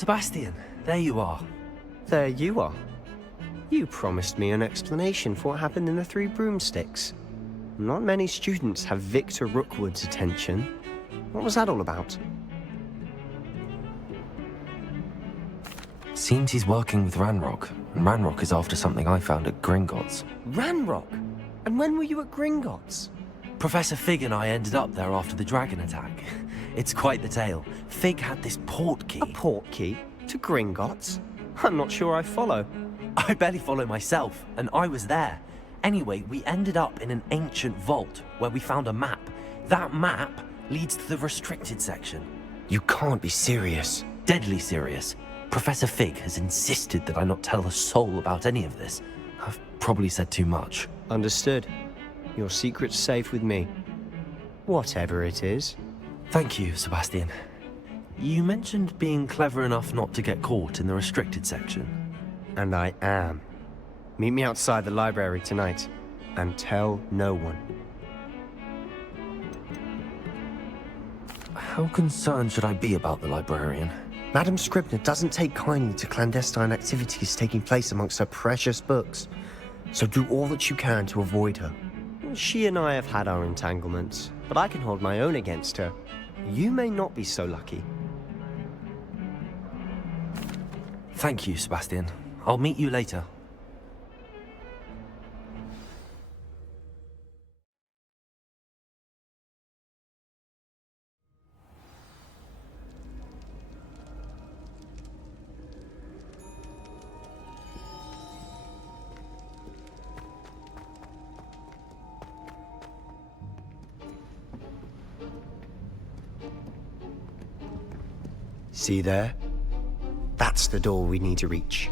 Sebastian, there you are. There you are. You promised me an explanation for what happened in the Three Broomsticks. Not many students have Victor Rookwood's attention. What was that all about? Seems he's working with Ranrock, and Ranrock is after something I found at Gringotts. Ranrock? And when were you at Gringotts? Professor Fig and I ended up there after the dragon attack. It's quite the tale. Fig had this port key. A port key? To Gringotts? I'm not sure I follow. I barely follow myself, and I was there. Anyway, we ended up in an ancient vault where we found a map. That map leads to the restricted section. You can't be serious. Deadly serious. Professor Fig has insisted that I not tell a soul about any of this. I've probably said too much. Understood. Your secret's safe with me. Whatever it is. Thank you, Sebastian. You mentioned being clever enough not to get caught in the restricted section. And I am. Meet me outside the library tonight, and tell no one. How concerned should I be about the librarian? Madam Scribner doesn't take kindly to clandestine activities taking place amongst her precious books, so do all that you can to avoid her. She and I have had our entanglements, but I can hold my own against her. You may not be so lucky. Thank you, Sebastian. I'll meet you later. See there? That's the door we need to reach.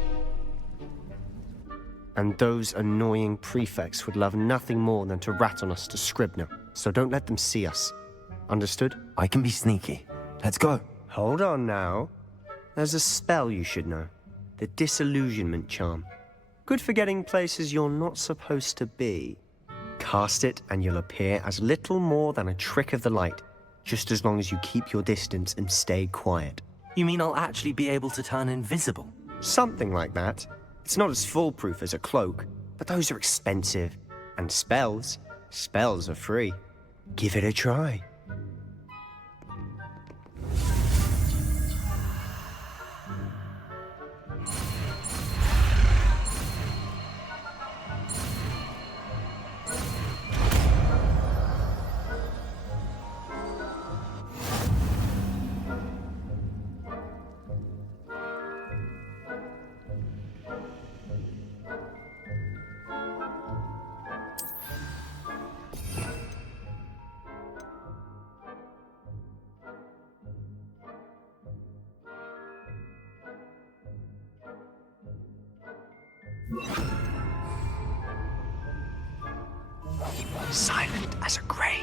And those annoying prefects would love nothing more than to rat on us to Scribner, so don't let them see us. Understood? I can be sneaky. Let's go. Hold on now. There's a spell you should know. The Disillusionment Charm. Good for getting places you're not supposed to be. Cast it and you'll appear as little more than a trick of the light, just as long as you keep your distance and stay quiet. You mean I'll actually be able to turn invisible? Something like that. It's not as foolproof as a cloak, but those are expensive. And spells are free. Give it a try. Silent as a grave.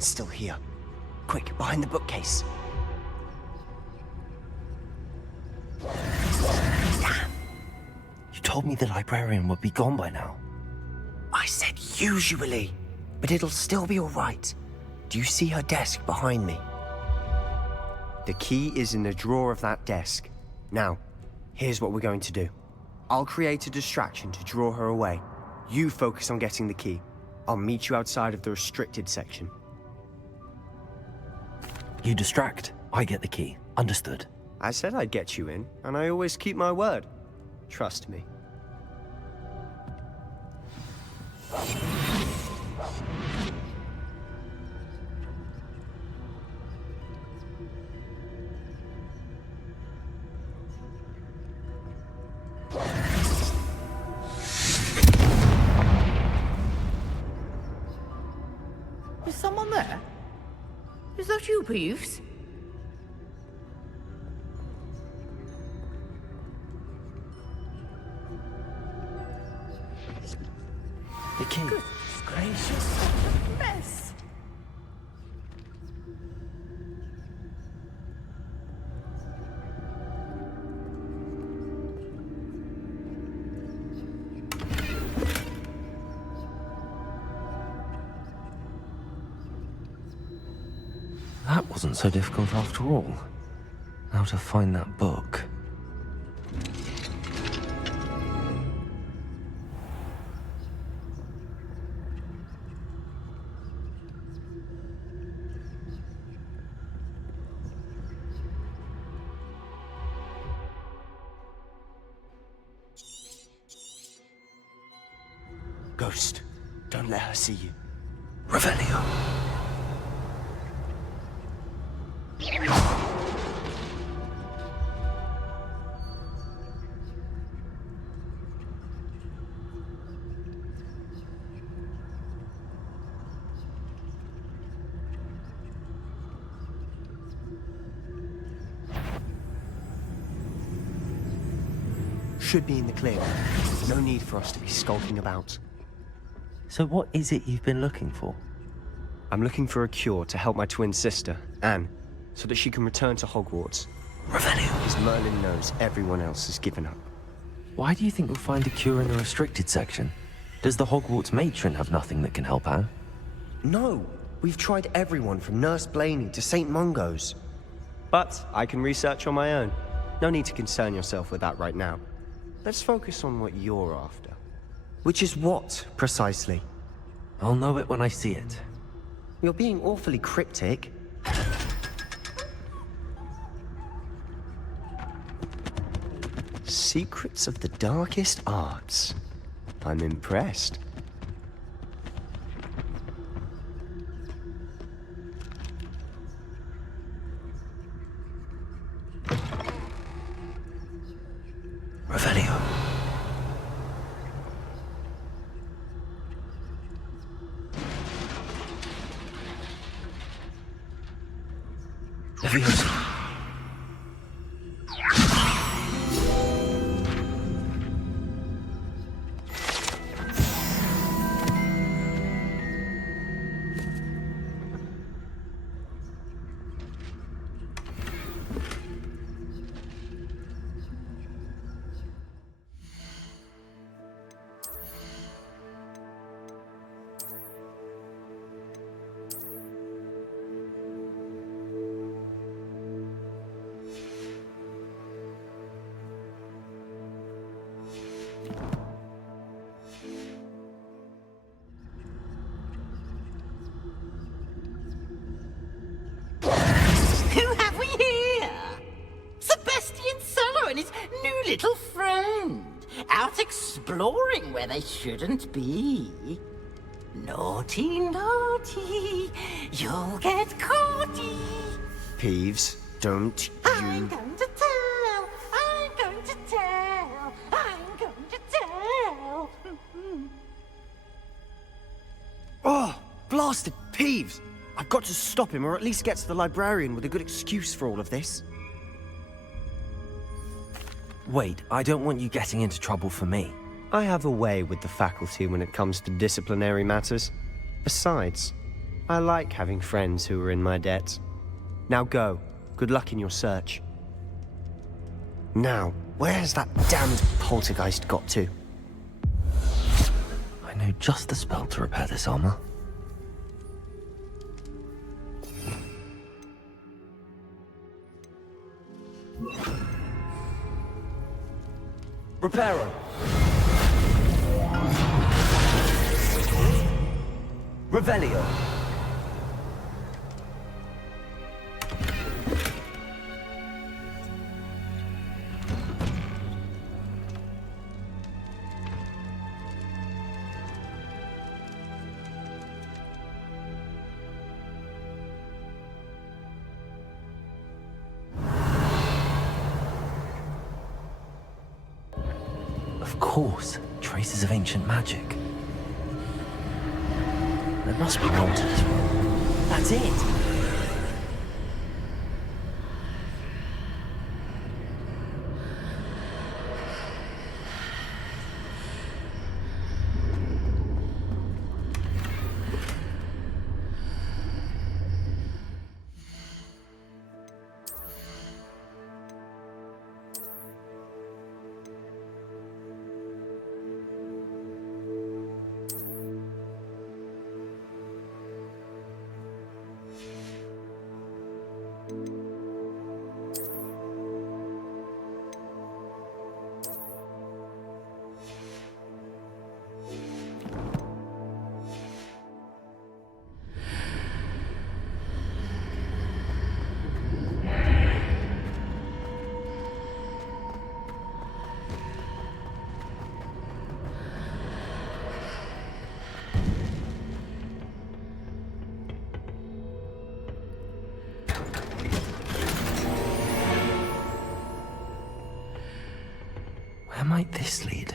Still here. Quick, behind the bookcase. Damn. You told me the librarian would be gone by now. I said usually, but it'll still be all right. Do you see her desk behind me? The key is in the drawer of that desk. Now, here's what we're going to do. I'll create a distraction to draw her away. You focus on getting the key. I'll meet you outside of the restricted section. You distract, I get the key. Understood. I said I'd get you in, and I always keep my word. Trust me. Is that you, Peeves? The key. Goodness gracious, what a mess. That wasn't so difficult after all. How to find that book. Ghost, don't let her see you. Revelio. Should be in the clear. No need for us to be skulking about. So what is it you've been looking for? I'm looking for a cure to help my twin sister, Anne, so that she can return to Hogwarts. Revelio. Because Merlin knows everyone else has given up. Why do you think you'll find a cure in the restricted section? Does the Hogwarts matron have nothing that can help Anne? No, we've tried everyone from Nurse Blaney to St. Mungo's. But I can research on my own. No need to concern yourself with that right now. Let's focus on what you're after. Which is what, precisely? I'll know it when I see it. You're being awfully cryptic. Secrets of the darkest arts. I'm impressed. Revelio. Leviosa. Who have we here? Sebastian Solo and his new little friend. Out exploring where they shouldn't be. Naughty, naughty. You'll get caughty. Peeves, don't I'm you... going to tell. I'm going to tell. I'm going to tell. Oh, blasted Peeves! I've got to stop him, or at least get to the librarian with a good excuse for all of this. Wait, I don't want you getting into trouble for me. I have a way with the faculty when it comes to disciplinary matters. Besides, I like having friends who are in my debt. Now go. Good luck in your search. Now, where's that damned poltergeist got to? I know just the spell to repair this armor. Reparo. Revelio. Of course, traces of ancient magic. There must be more to this room. That's it! Where might this lead?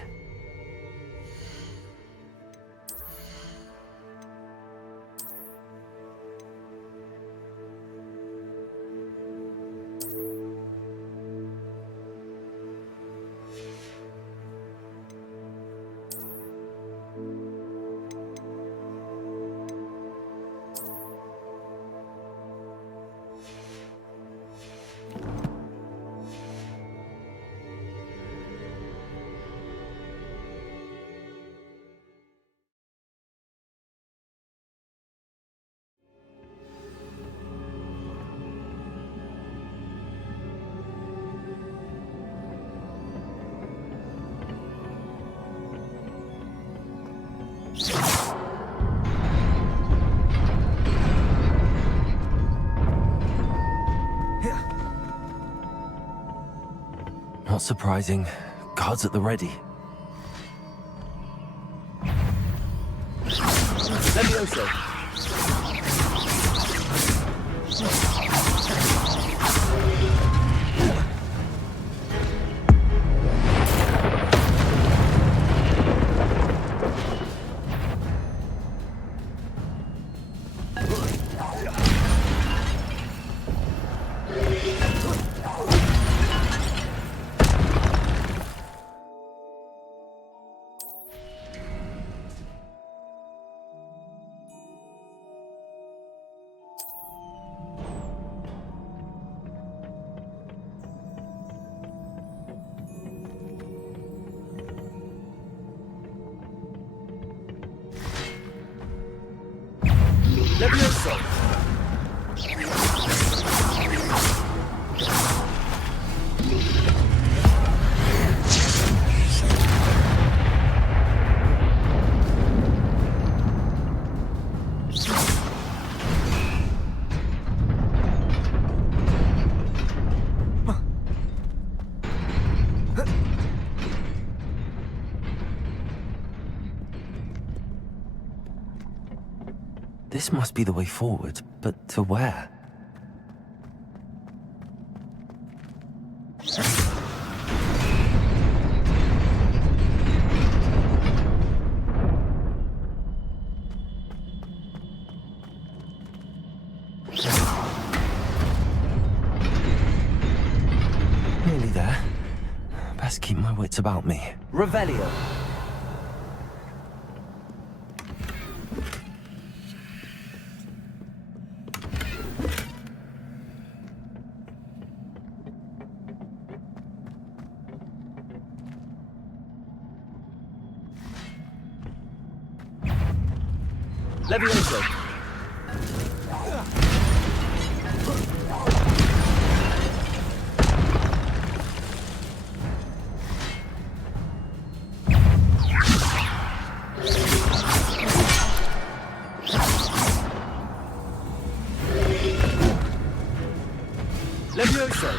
Not surprising. Guards at the ready. Levioso! Levioso! This must be the way forward, but to where? Nearly there. Best keep my wits about me. Revelio! Levioso! Levioso!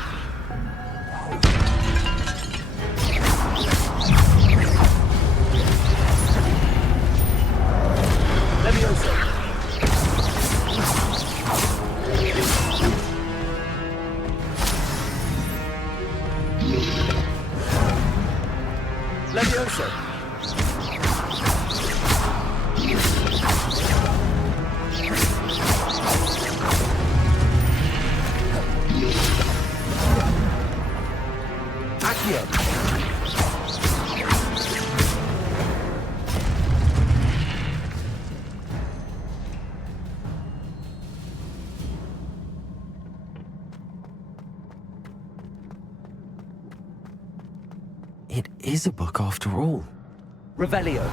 Levioso! Accio! It is a book after all. Revelio!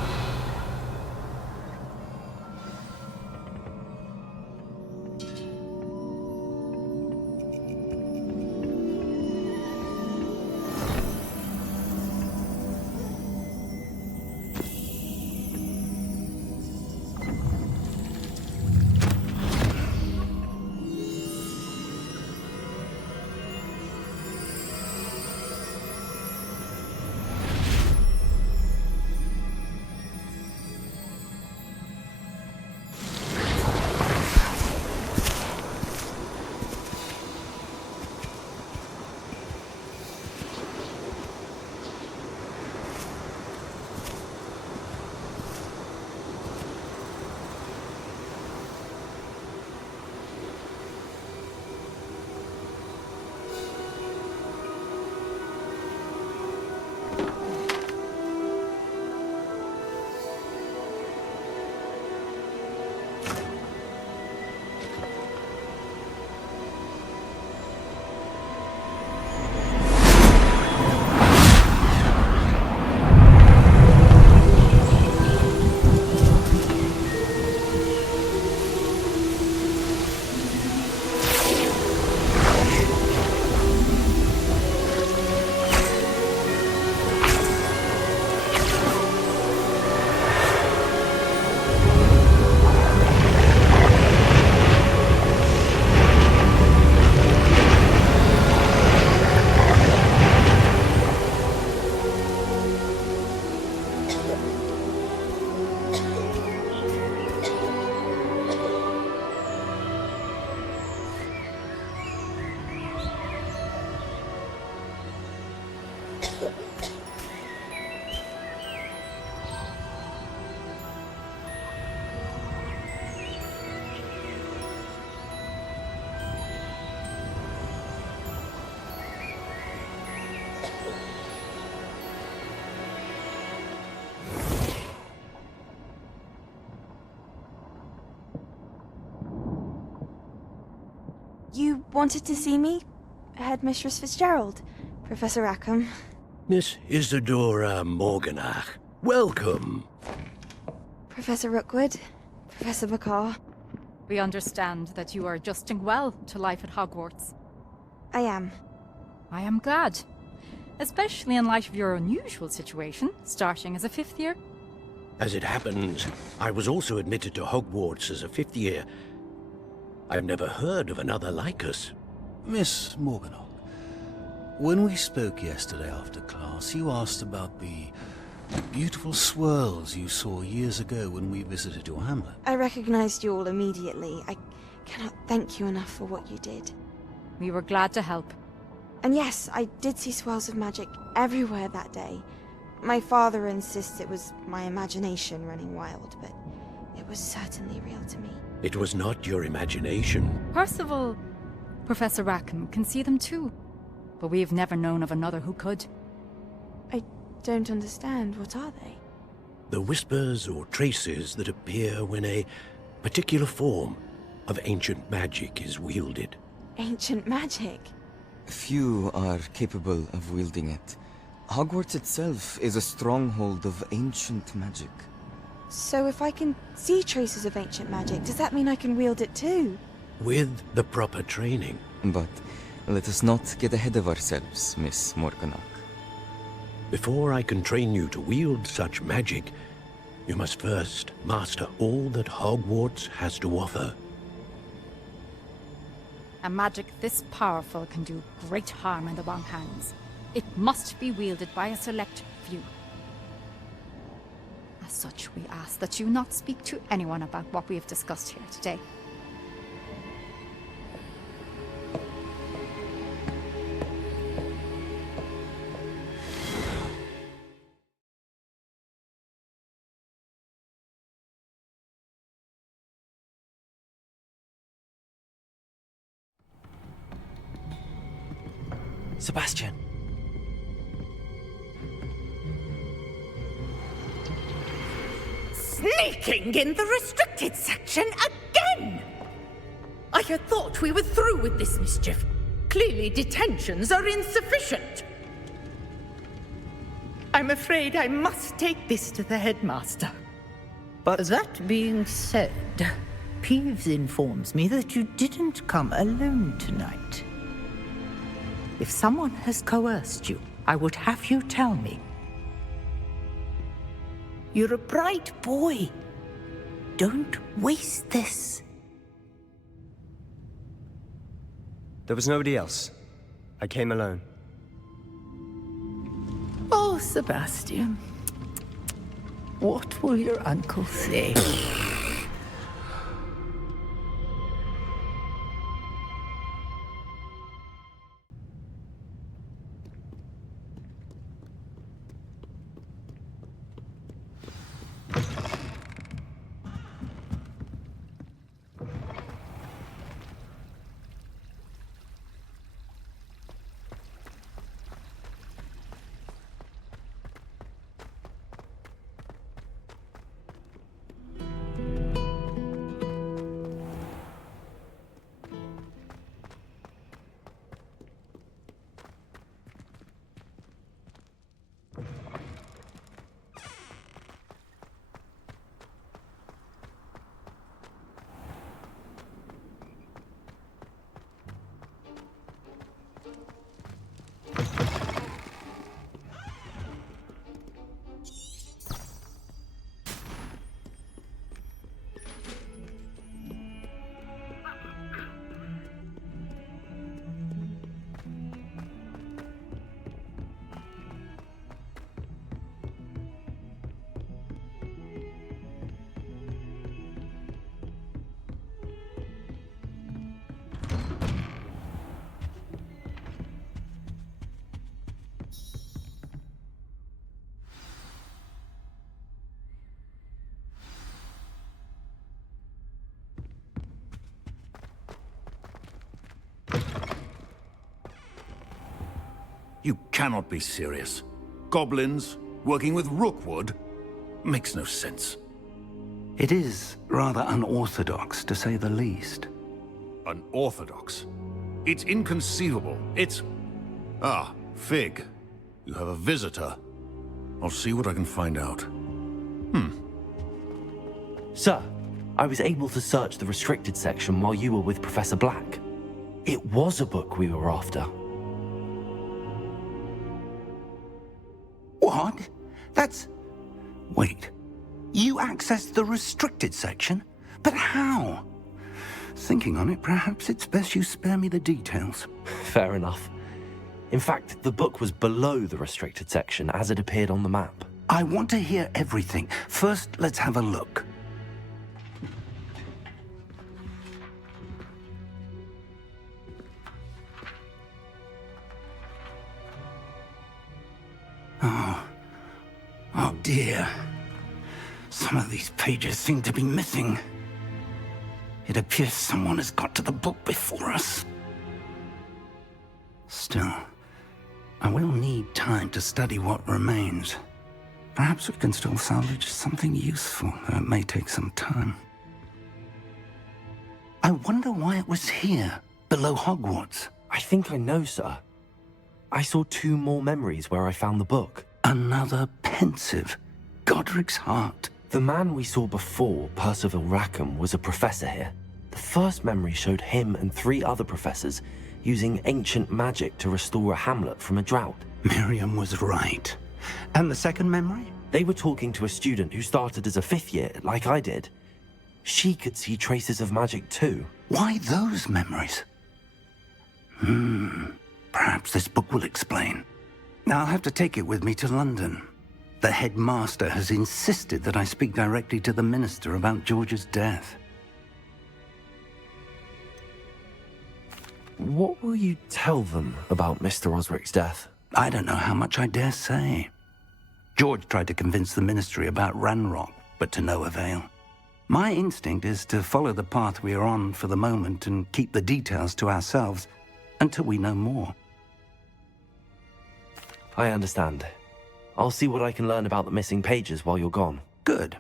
You wanted to see me? Headmistress Fitzgerald, Professor Rackham. Miss Isadora Morganach, welcome. Professor Rookwood, Professor Macaw. We understand that you are adjusting well to life at Hogwarts. I am. I am glad. Especially in light of your unusual situation, starting as a 5th year. As it happens, I was also admitted to Hogwarts as a 5th year. I've never heard of another like us. Miss Morganach, when we spoke yesterday after class, you asked about the beautiful swirls you saw years ago when we visited your hamlet. I recognized you all immediately. I cannot thank you enough for what you did. We were glad to help. And yes, I did see swirls of magic everywhere that day. My father insists it was my imagination running wild, but it was certainly real to me. It was not your imagination. Percival, Professor Rackham can see them too. But we have never known of another who could. I don't understand. What are they? The whispers or traces that appear when a particular form of ancient magic is wielded. Ancient magic? Few are capable of wielding it. Hogwarts itself is a stronghold of ancient magic. So if I can see traces of ancient magic, does that mean I can wield it too? With the proper training. But let us not get ahead of ourselves, Miss Morganach. Before I can train you to wield such magic, you must first master all that Hogwarts has to offer. A magic this powerful can do great harm in the wrong hands. It must be wielded by a select few. As such, we ask that you not speak to anyone about what we have discussed here today. Sebastian. Sneaking in the restricted section again! I had thought we were through with this mischief. Clearly detentions are insufficient. I'm afraid I must take this to the headmaster. But that being said, Peeves informs me that you didn't come alone tonight. If someone has coerced you, I would have you tell me. You're a bright boy. Don't waste this. There was nobody else. I came alone. Oh, Sebastian. What will your uncle say? You cannot be serious. Goblins, working with Rookwood? Makes no sense. It is rather unorthodox, to say the least. Unorthodox? It's inconceivable. It's... Ah, Fig. You have a visitor. I'll see what I can find out. Sir, I was able to search the restricted section while you were with Professor Black. It was a book we were after. What? That's... Wait. You accessed the restricted section? But how? Thinking on it, perhaps it's best you spare me the details. Fair enough. In fact, the book was below the restricted section as it appeared on the map. I want to hear everything. First, let's have a look. Oh dear. Some of these pages seem to be missing. It appears someone has got to the book before us. Still, I will need time to study what remains. Perhaps we can still salvage something useful, though it may take some time. I wonder why it was here, below Hogwarts. I think I know, sir. I saw 2 more memories where I found the book. Another pensive. Godric's heart. The man we saw before, Percival Rackham, was a professor here. The first memory showed him and 3 other professors using ancient magic to restore a hamlet from a drought. Miriam was right. And the second memory? They were talking to a student who started as a 5th year, like I did. She could see traces of magic too. Why those memories? Perhaps this book will explain. Now I'll have to take it with me to London. The headmaster has insisted that I speak directly to the minister about George's death. What will you tell them about Mr. Osric's death? I don't know how much I dare say. George tried to convince the ministry about Ranrock, but to no avail. My instinct is to follow the path we are on for the moment and keep the details to ourselves until we know more. I understand. I'll see what I can learn about the missing pages while you're gone. Good.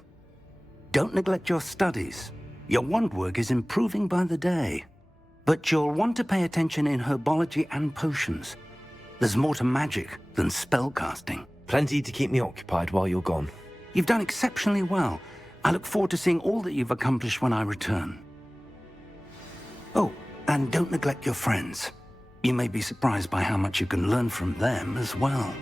Don't neglect your studies. Your wand work is improving by the day. But you'll want to pay attention in herbology and potions. There's more to magic than spellcasting. Plenty to keep me occupied while you're gone. You've done exceptionally well. I look forward to seeing all that you've accomplished when I return. Oh, and don't neglect your friends. You may be surprised by how much you can learn from them as well.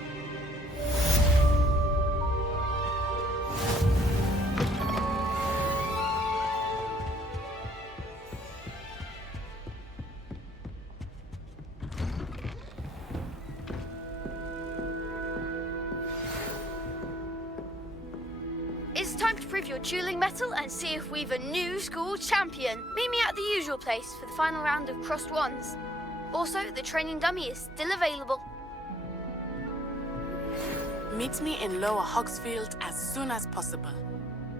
It's time to prove your dueling mettle and see if we've a new school champion. Meet me at the usual place for the final round of crossed wands. Also, the training dummy is still available. Meet me in Lower Hogsfield as soon as possible.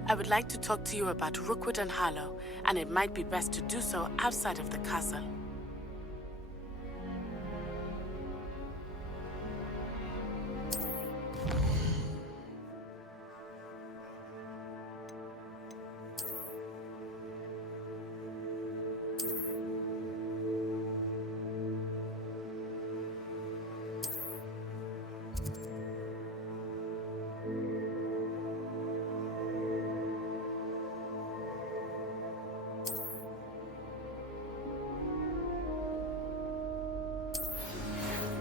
I would like to talk to you about Rookwood and Harlow, and it might be best to do so outside of the castle.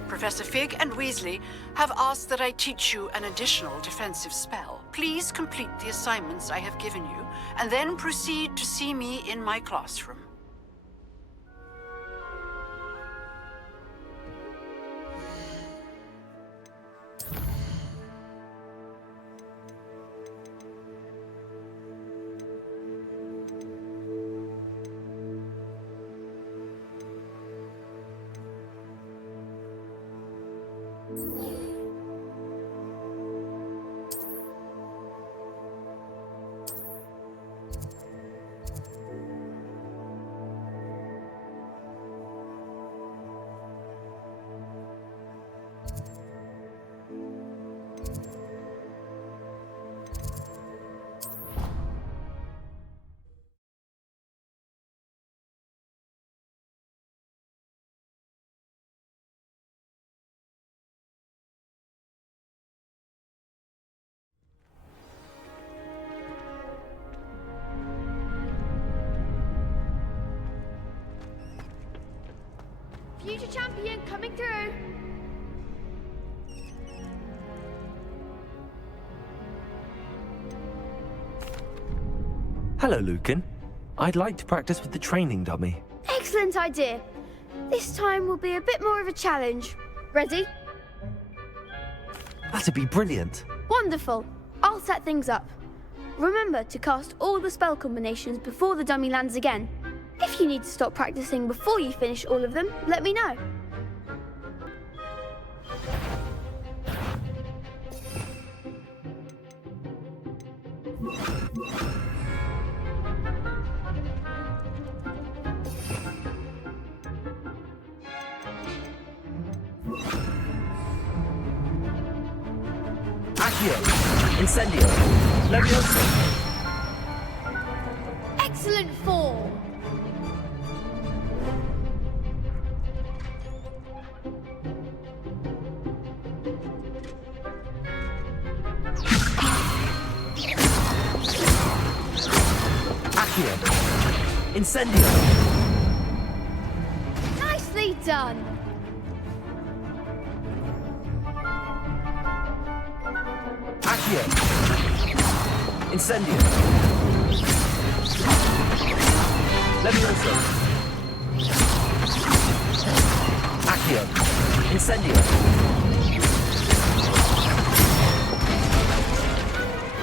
Professor Fig and Weasley have asked that I teach you an additional defensive spell. Please complete the assignments I have given you, and then proceed to see me in my classroom. Future champion coming through. Hello, Lucan. I'd like to practice with the training dummy. Excellent idea. This time will be a bit more of a challenge. Ready? That'd be brilliant. Wonderful. I'll set things up. Remember to cast all the spell combinations before the dummy lands again. If you need to stop practicing before you finish all of them, let me know. Accio! Incendio! Leviosa! Excellent form! Accio! Incendio! Nicely done! Accio! Incendio! Leviosa! Accio! Incendio!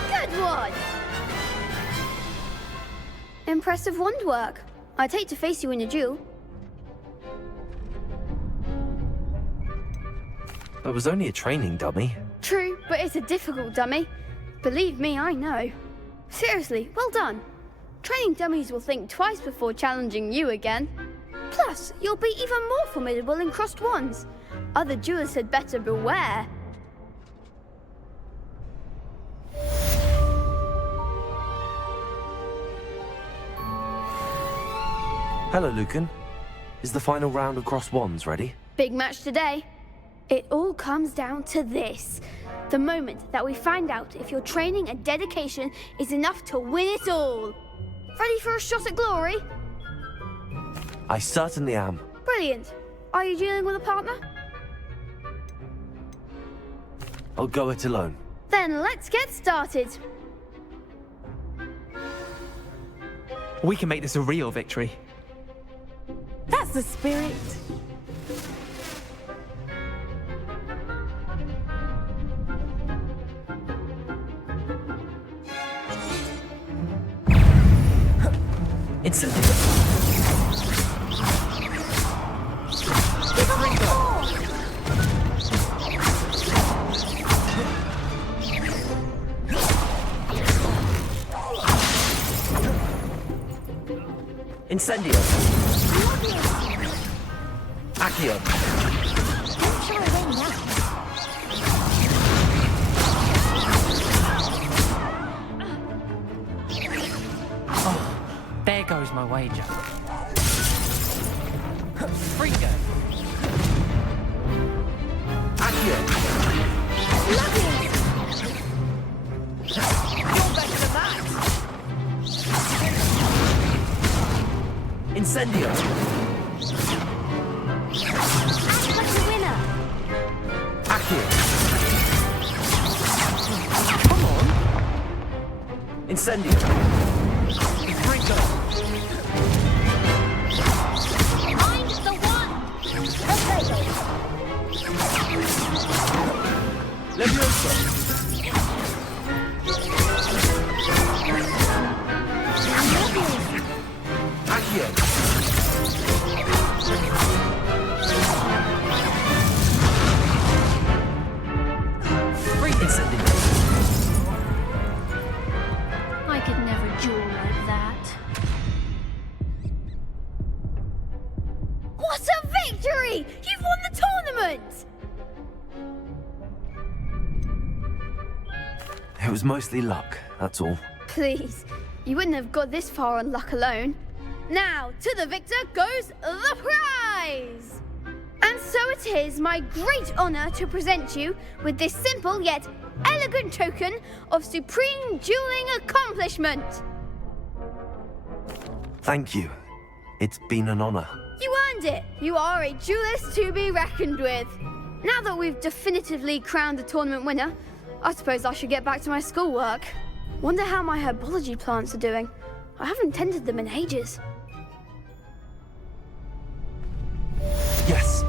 Good one! Impressive wand work. I'd hate to face you in a duel. It was only a training dummy. True, but it's a difficult dummy. Believe me, I know. Seriously, well done. Training dummies will think twice before challenging you again. Plus, you'll be even more formidable in crossed wands. Other duelists had better beware. Hello, Lucan. Is the final round of crossed wands ready? Big match today. It all comes down to this. The moment that we find out if your training and dedication is enough to win it all. Ready for a shot at glory? I certainly am. Brilliant. Are you dealing with a partner? I'll go it alone. Then let's get started. We can make this a real victory. That's the spirit. Incendio! Incendio! Accio! There goes my wager. Fringo! Accio! You're better than that. Incendio! Act like a winner. Accio! Come on! Incendio! Fringo! Mind the one. Leviosa! Accio! Incendio! I could never duel like that. What a victory! You've won the tournament! It was mostly luck, that's all. Please, you wouldn't have got this far on luck alone. Now, to the victor goes the prize! And so it is my great honor to present you with this simple yet elegant token of supreme dueling accomplishment. Thank you. It's been an honor. You earned it! You are a duelist to be reckoned with. Now that we've definitively crowned the tournament winner, I suppose I should get back to my schoolwork. Wonder how my herbology plants are doing. I haven't tended them in ages. Yes.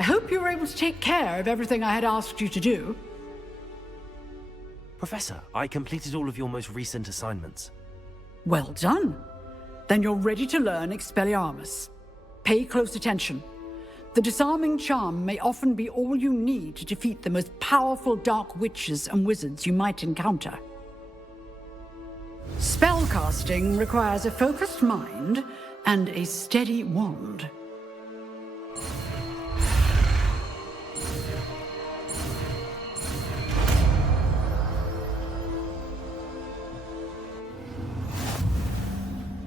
I hope you were able to take care of everything I had asked you to do. Professor, I completed all of your most recent assignments. Well done. Then you're ready to learn Expelliarmus. Pay close attention. The disarming charm may often be all you need to defeat the most powerful dark witches and wizards you might encounter. Spellcasting requires a focused mind and a steady wand.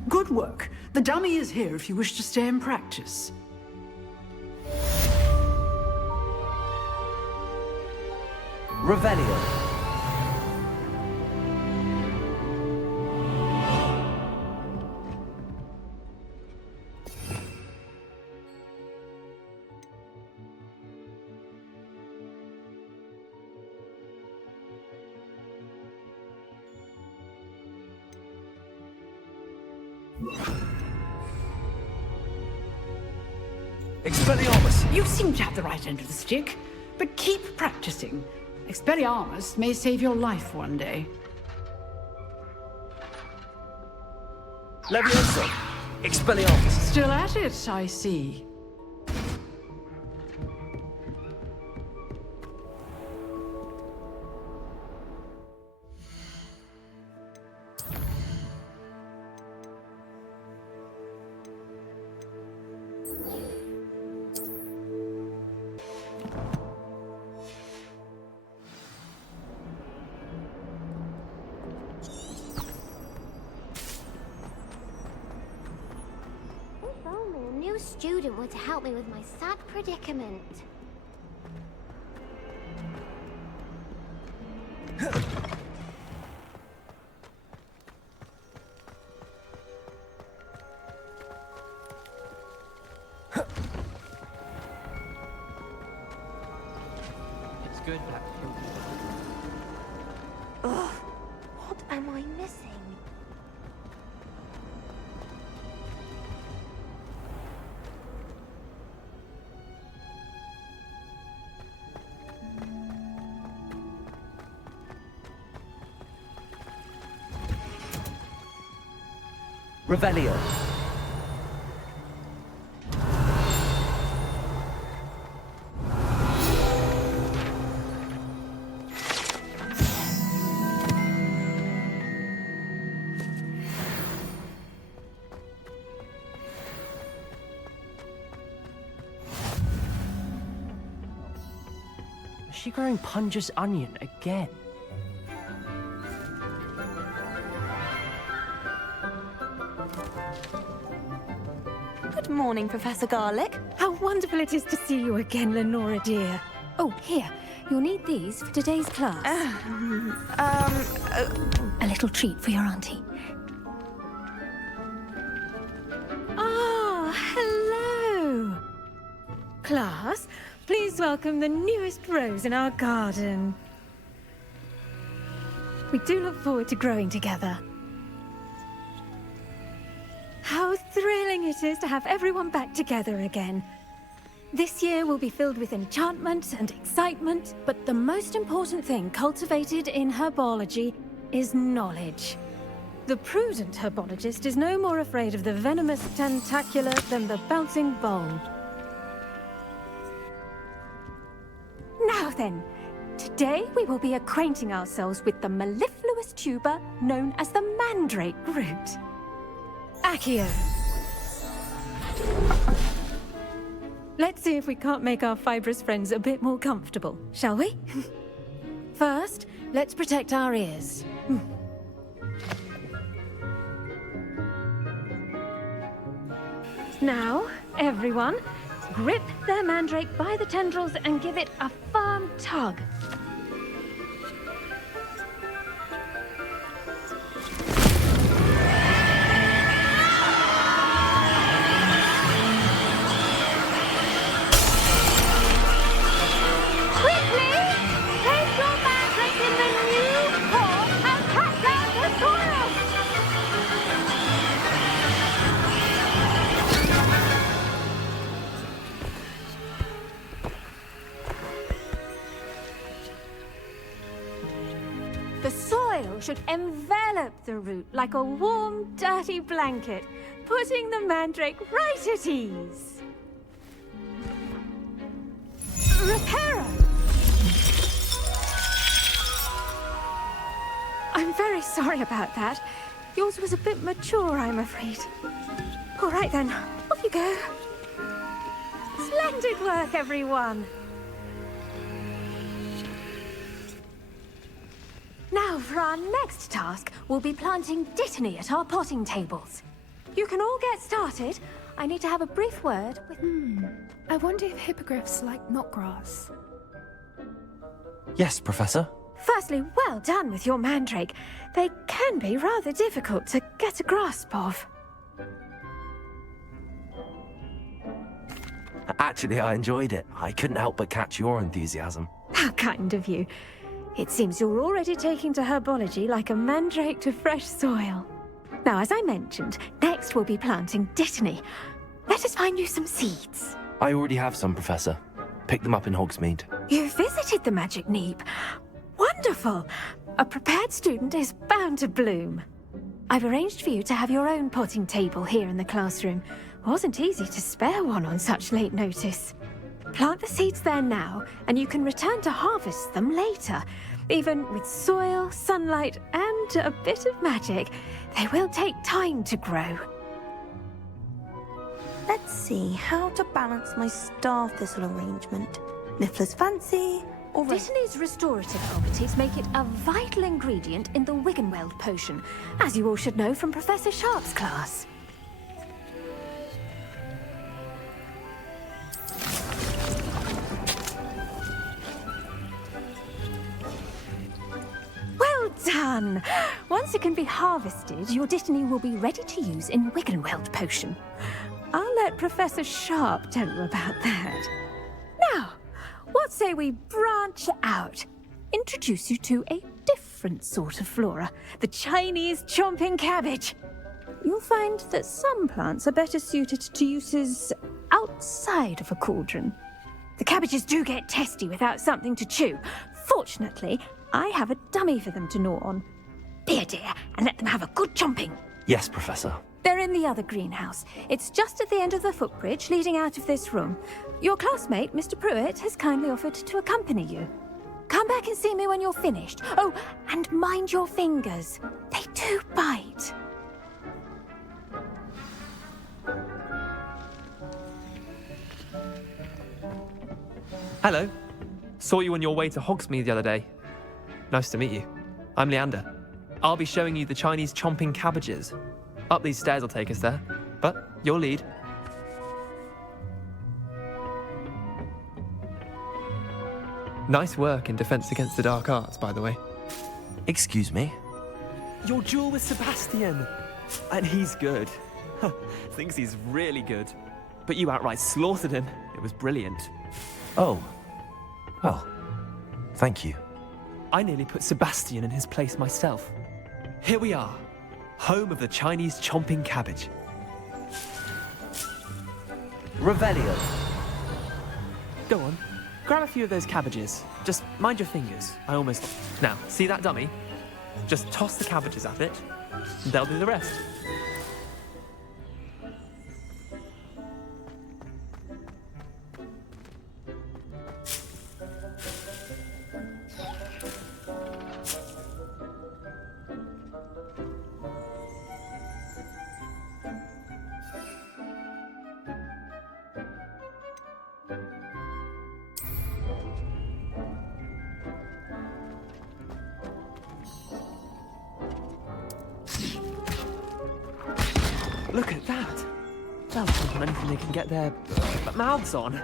Good work. The dummy is here if you wish to stay and practice. Revelio. Expelliarmus! You seem to have the right end of the stick, but keep practicing. Expelliarmus may save your life one day. Levioso! Expelliarmus! Still at it, I see. Student were to help me with my sad predicament. It's good that Ugh, what am I missing? Revelio. Is she growing Punja's onion again? Good morning, Professor Garlick. How wonderful it is to see you again, Lenora dear. Oh, here. You'll need these for today's class. A little treat for your auntie. Ah, hello. Class, please welcome the newest rose in our garden. We do look forward to growing together. How thrilling it is to have everyone back together again. This year will be filled with enchantment and excitement, but the most important thing cultivated in herbology is knowledge. The prudent herbologist is no more afraid of the venomous tentacula than the bouncing bowl. Now then, today we will be acquainting ourselves with the mellifluous tuber known as the mandrake root. Accio. Let's see if we can't make our fibrous friends a bit more comfortable, shall we? First, let's protect our ears. Now, everyone, grip their mandrake by the tendrils and give it a firm tug. Should envelop the root like a warm, dirty blanket, putting the mandrake right at ease. Reparo! I'm very sorry about that. Yours was a bit mature, I'm afraid. All right then, off you go. Splendid work, everyone. Now, for our next task, we'll be planting dittany at our potting tables. You can all get started. I need to have a brief word with... I wonder if hippogriffs like knotgrass. Yes, Professor. Firstly, well done with your mandrake. They can be rather difficult to get a grasp of. Actually, I enjoyed it. I couldn't help but catch your enthusiasm. How kind of you. It seems you're already taking to herbology like a mandrake to fresh soil. Now, as I mentioned, next we'll be planting dittany. Let us find you some seeds. I already have some, Professor. Picked them up in Hogsmeade. You visited the Magic Neep. Wonderful! A prepared student is bound to bloom. I've arranged for you to have your own potting table here in the classroom. Wasn't easy to spare one on such late notice. Plant the seeds there now, and you can return to harvest them later. Even with soil, sunlight, and a bit of magic, they will take time to grow. Let's see how to balance my star thistle arrangement. Niffler's fancy, or... Dittany's restorative properties make it a vital ingredient in the Wiggenweld potion, as you all should know from Professor Sharp's class. Well done! Once it can be harvested, your dittany will be ready to use in Wiggenweld potion. I'll let Professor Sharp tell you about that. Now, what say we branch out? Introduce you to a different sort of flora, the Chinese chomping cabbage. You'll find that some plants are better suited to uses outside of a cauldron. The cabbages do get testy without something to chew. Fortunately, I have a dummy for them to gnaw on. Be a dear and let them have a good chomping. Yes, Professor. They're in the other greenhouse. It's just at the end of the footbridge leading out of this room. Your classmate, Mr. Pruitt, has kindly offered to accompany you. Come back and see me when you're finished. Oh, and mind your fingers. They do bite. Hello. Saw you on your way to Hogsmeade the other day. Nice to meet you. I'm Leander. I'll be showing you the Chinese chomping cabbages. Up these stairs will take us there, but you'll lead. Nice work in Defense Against the Dark Arts, by the way. Excuse me? Your duel with Sebastian! And he's good. Thinks he's really good. But you outright slaughtered him. It was brilliant. Oh. Well, thank you. I nearly put Sebastian in his place myself. Here we are, home of the Chinese chomping cabbage. Revelio. Go on, grab a few of those cabbages. Just mind your fingers. I almost... Now, see that dummy? Just toss the cabbages at it, and they'll do the rest. Look at that! They'll jump on anything they can get their mouths on.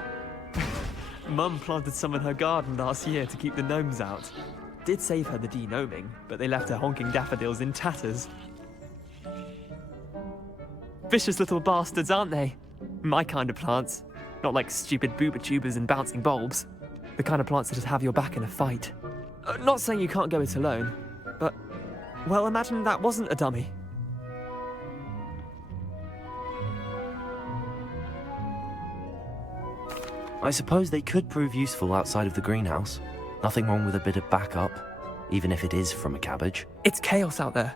Mum planted some in her garden last year to keep the gnomes out. Did save her the de-gnoming, but they left her honking daffodils in tatters. Vicious little bastards, aren't they? My kind of plants. Not like stupid booba tubers and bouncing bulbs. The kind of plants that just have your back in a fight. Not saying you can't go it alone, but... Well, imagine that wasn't a dummy. I suppose they could prove useful outside of the greenhouse. Nothing wrong with a bit of backup, even if it is from a cabbage. It's chaos out there.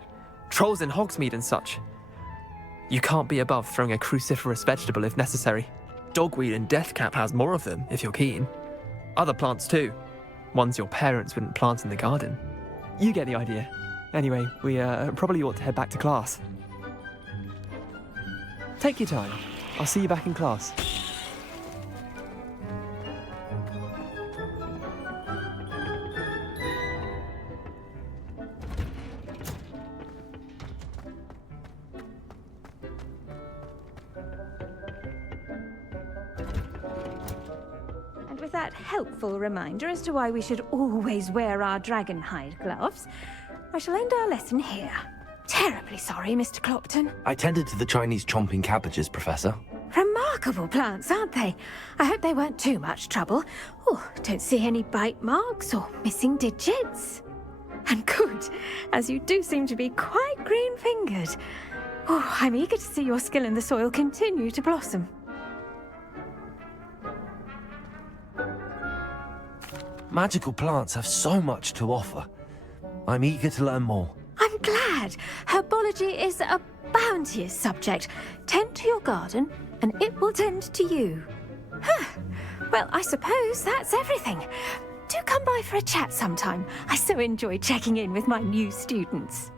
Trolls in Hogsmeade and such. You can't be above throwing a cruciferous vegetable if necessary. Dogweed and deathcap has more of them, if you're keen. Other plants too. Ones your parents wouldn't plant in the garden. You get the idea. Anyway, we probably ought to head back to class. Take your time. I'll see you back in class. That helpful reminder as to why we should always wear our dragon hide gloves, I shall end our lesson here. Terribly sorry, Mr. Clopton. I tended to the Chinese chomping cabbages, Professor. Remarkable plants, aren't they? I hope they weren't too much trouble. Oh, don't see any bite marks or missing digits. And good, as you do seem to be quite green-fingered. Oh, I'm eager to see your skill in the soil continue to blossom. Magical plants have so much to offer. I'm eager to learn more. I'm glad. Herbology is a bounteous subject. Tend to your garden, and it will tend to you. Well, I suppose that's everything. Do come by for a chat sometime. I so enjoy checking in with my new students.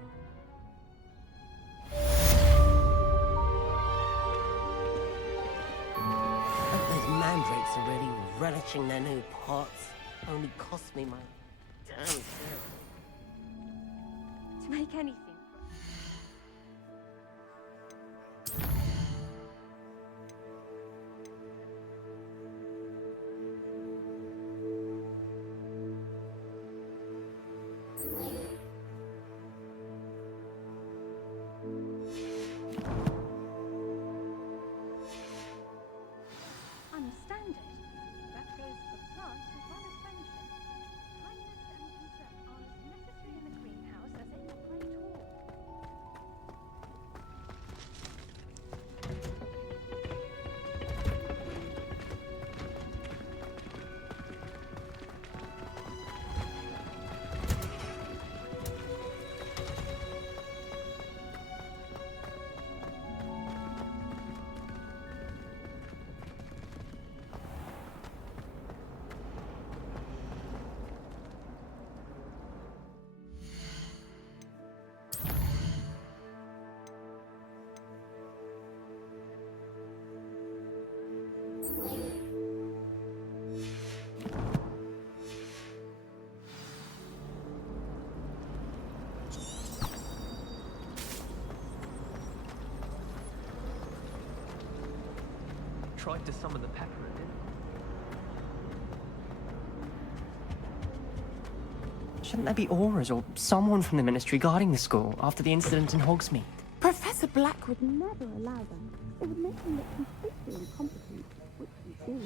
Those mandrakes are really relishing their new pots. Only cost me my damn self. To make anything. Understand it. That goes for plants as well as friendship. Kindness and concern are as necessary in the greenhouse as in the great hall. Tried to summon the pepper and Shouldn't there be auras or someone from the Ministry guarding the school after the incident in Hogsmeade? Professor Black would never allow them. It would make him look completely incompetent, which he is.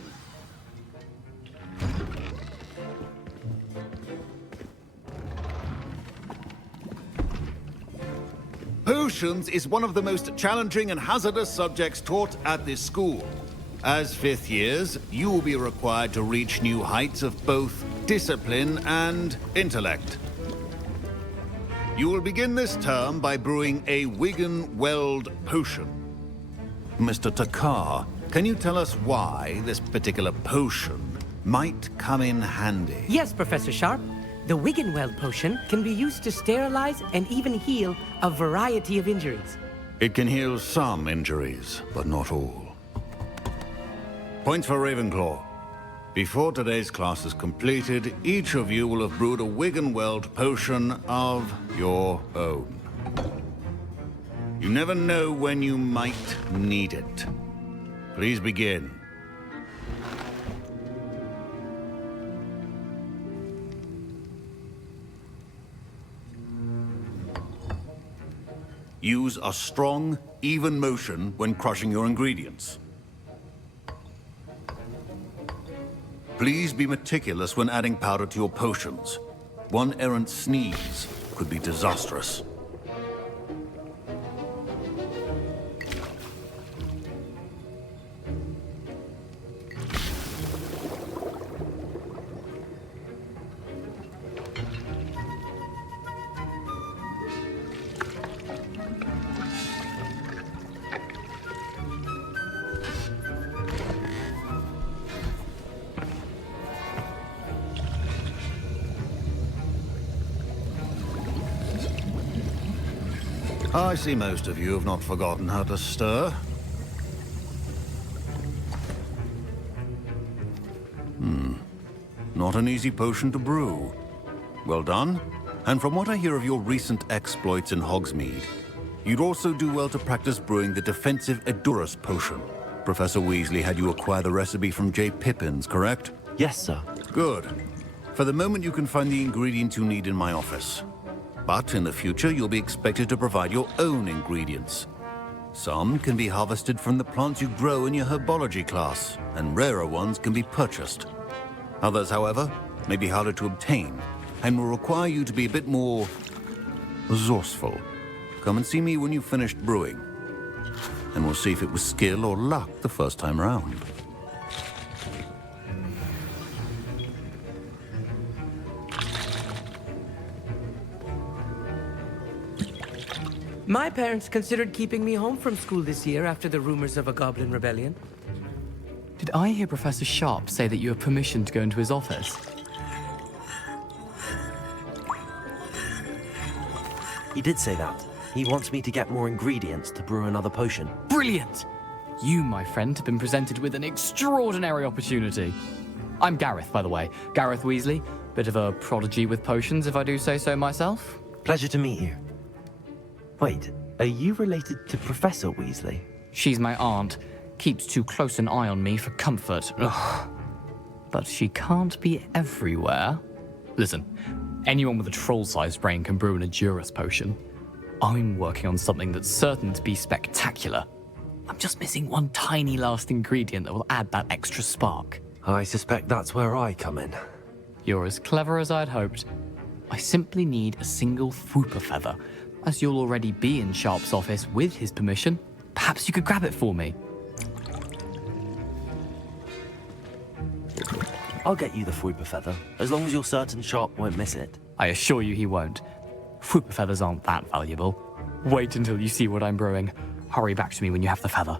Potions is one of the most challenging and hazardous subjects taught at this school. As fifth years, you will be required to reach new heights of both discipline and intellect. You will begin this term by brewing a Wiggenweld potion. Mr. Takar, can you tell us why this particular potion might come in handy? Yes, Professor Sharp. The Wiggenweld potion can be used to sterilize and even heal a variety of injuries. It can heal some injuries, but not all. Points for Ravenclaw. Before today's class is completed, each of you will have brewed a Wiggenweld potion of your own. You never know when you might need it. Please begin. Use a strong, even motion when crushing your ingredients. Please be meticulous when adding powder to your potions. One errant sneeze could be disastrous. I see most of you have not forgotten how to stir. Not an easy potion to brew. Well done. And from what I hear of your recent exploits in Hogsmeade, you'd also do well to practice brewing the defensive Edurus potion. Professor Weasley had you acquire the recipe from J. Pippins, correct? Yes, sir. Good. For the moment, you can find the ingredients you need in my office. But in the future, you'll be expected to provide your own ingredients. Some can be harvested from the plants you grow in your Herbology class, and rarer ones can be purchased. Others, however, may be harder to obtain, and will require you to be a bit more resourceful. Come and see me when you've finished brewing, and we'll see if it was skill or luck the first time round. My parents considered keeping me home from school this year after the rumors of a goblin rebellion. Did I hear Professor Sharp say that you have permission to go into his office? He did say that. He wants me to get more ingredients to brew another potion. Brilliant! You, my friend, have been presented with an extraordinary opportunity. I'm Gareth, by the way. Gareth Weasley. Bit of a prodigy with potions, if I do say so myself. Pleasure to meet you. Wait, are you related to Professor Weasley? She's my aunt. Keeps too close an eye on me for comfort. Ugh. But she can't be everywhere. Listen, anyone with a troll-sized brain can brew an Edurus potion. I'm working on something that's certain to be spectacular. I'm just missing one tiny last ingredient that will add that extra spark. I suspect that's where I come in. You're as clever as I'd hoped. I simply need a single Whooper feather. As you'll already be in Sharp's office with his permission, perhaps you could grab it for me. I'll get you the Whooper feather, as long as you're certain Sharp won't miss it. I assure you he won't. Whooper feathers aren't that valuable. Wait until you see what I'm brewing. Hurry back to me when you have the feather.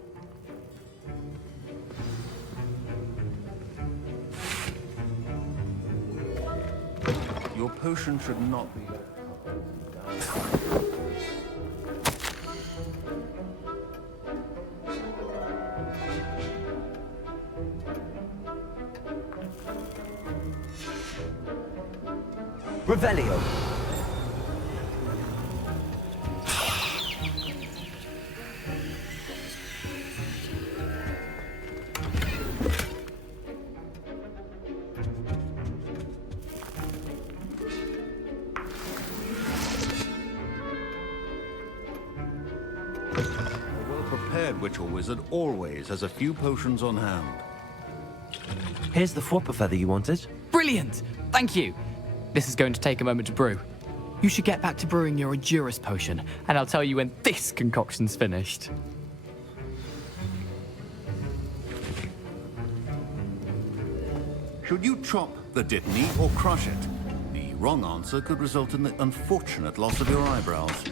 Your potion should not be... Revelio. head witch or wizard always has a few potions on hand. Here's the flopper feather you wanted. Brilliant! Thank you! This is going to take a moment to brew. You should get back to brewing your Endurus potion, and I'll tell you when this concoction's finished. Should you chop the dittany or crush it? The wrong answer could result in the unfortunate loss of your eyebrows.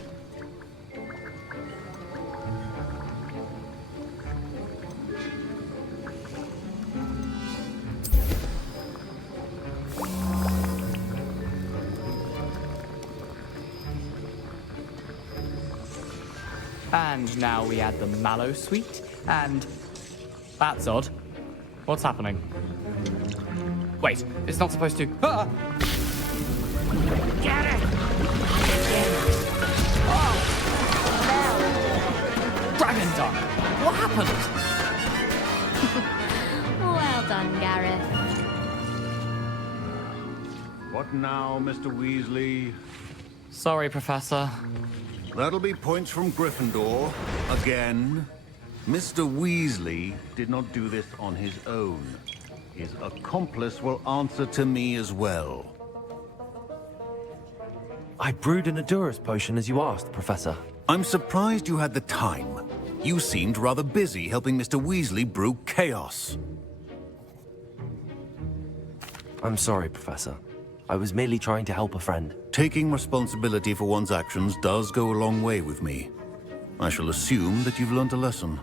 And now we add the mallow sweet, and... That's odd. What's happening? Wait, it's not supposed to... Ah! Get it! Dragon Duck! What happened? Well done, Gareth. What now, Mr. Weasley? Sorry, Professor. That'll be points from Gryffindor. Again. Mr. Weasley did not do this on his own. His accomplice will answer to me as well. I brewed an Endurus potion as you asked, Professor. I'm surprised you had the time. You seemed rather busy helping Mr. Weasley brew chaos. I'm sorry, Professor. I was merely trying to help a friend. Taking responsibility for one's actions does go a long way with me. I shall assume that you've learned a lesson.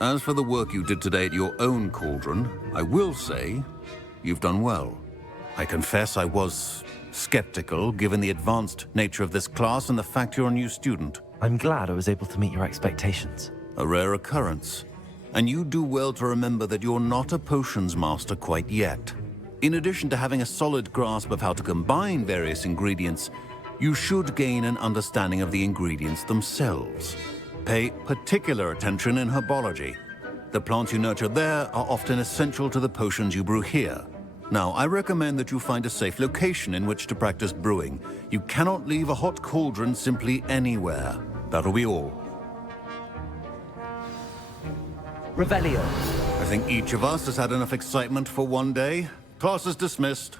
As for the work you did today at your own cauldron, I will say you've done well. I confess I was skeptical, given the advanced nature of this class and the fact you're a new student. I'm glad I was able to meet your expectations. A rare occurrence. And you do well to remember that you're not a potions master quite yet. In addition to having a solid grasp of how to combine various ingredients, you should gain an understanding of the ingredients themselves. Pay particular attention in herbology. The plants you nurture there are often essential to the potions you brew here. Now, I recommend that you find a safe location in which to practice brewing. You cannot leave a hot cauldron simply anywhere. That'll be all. Revelio. I think each of us has had enough excitement for one day. Class is dismissed.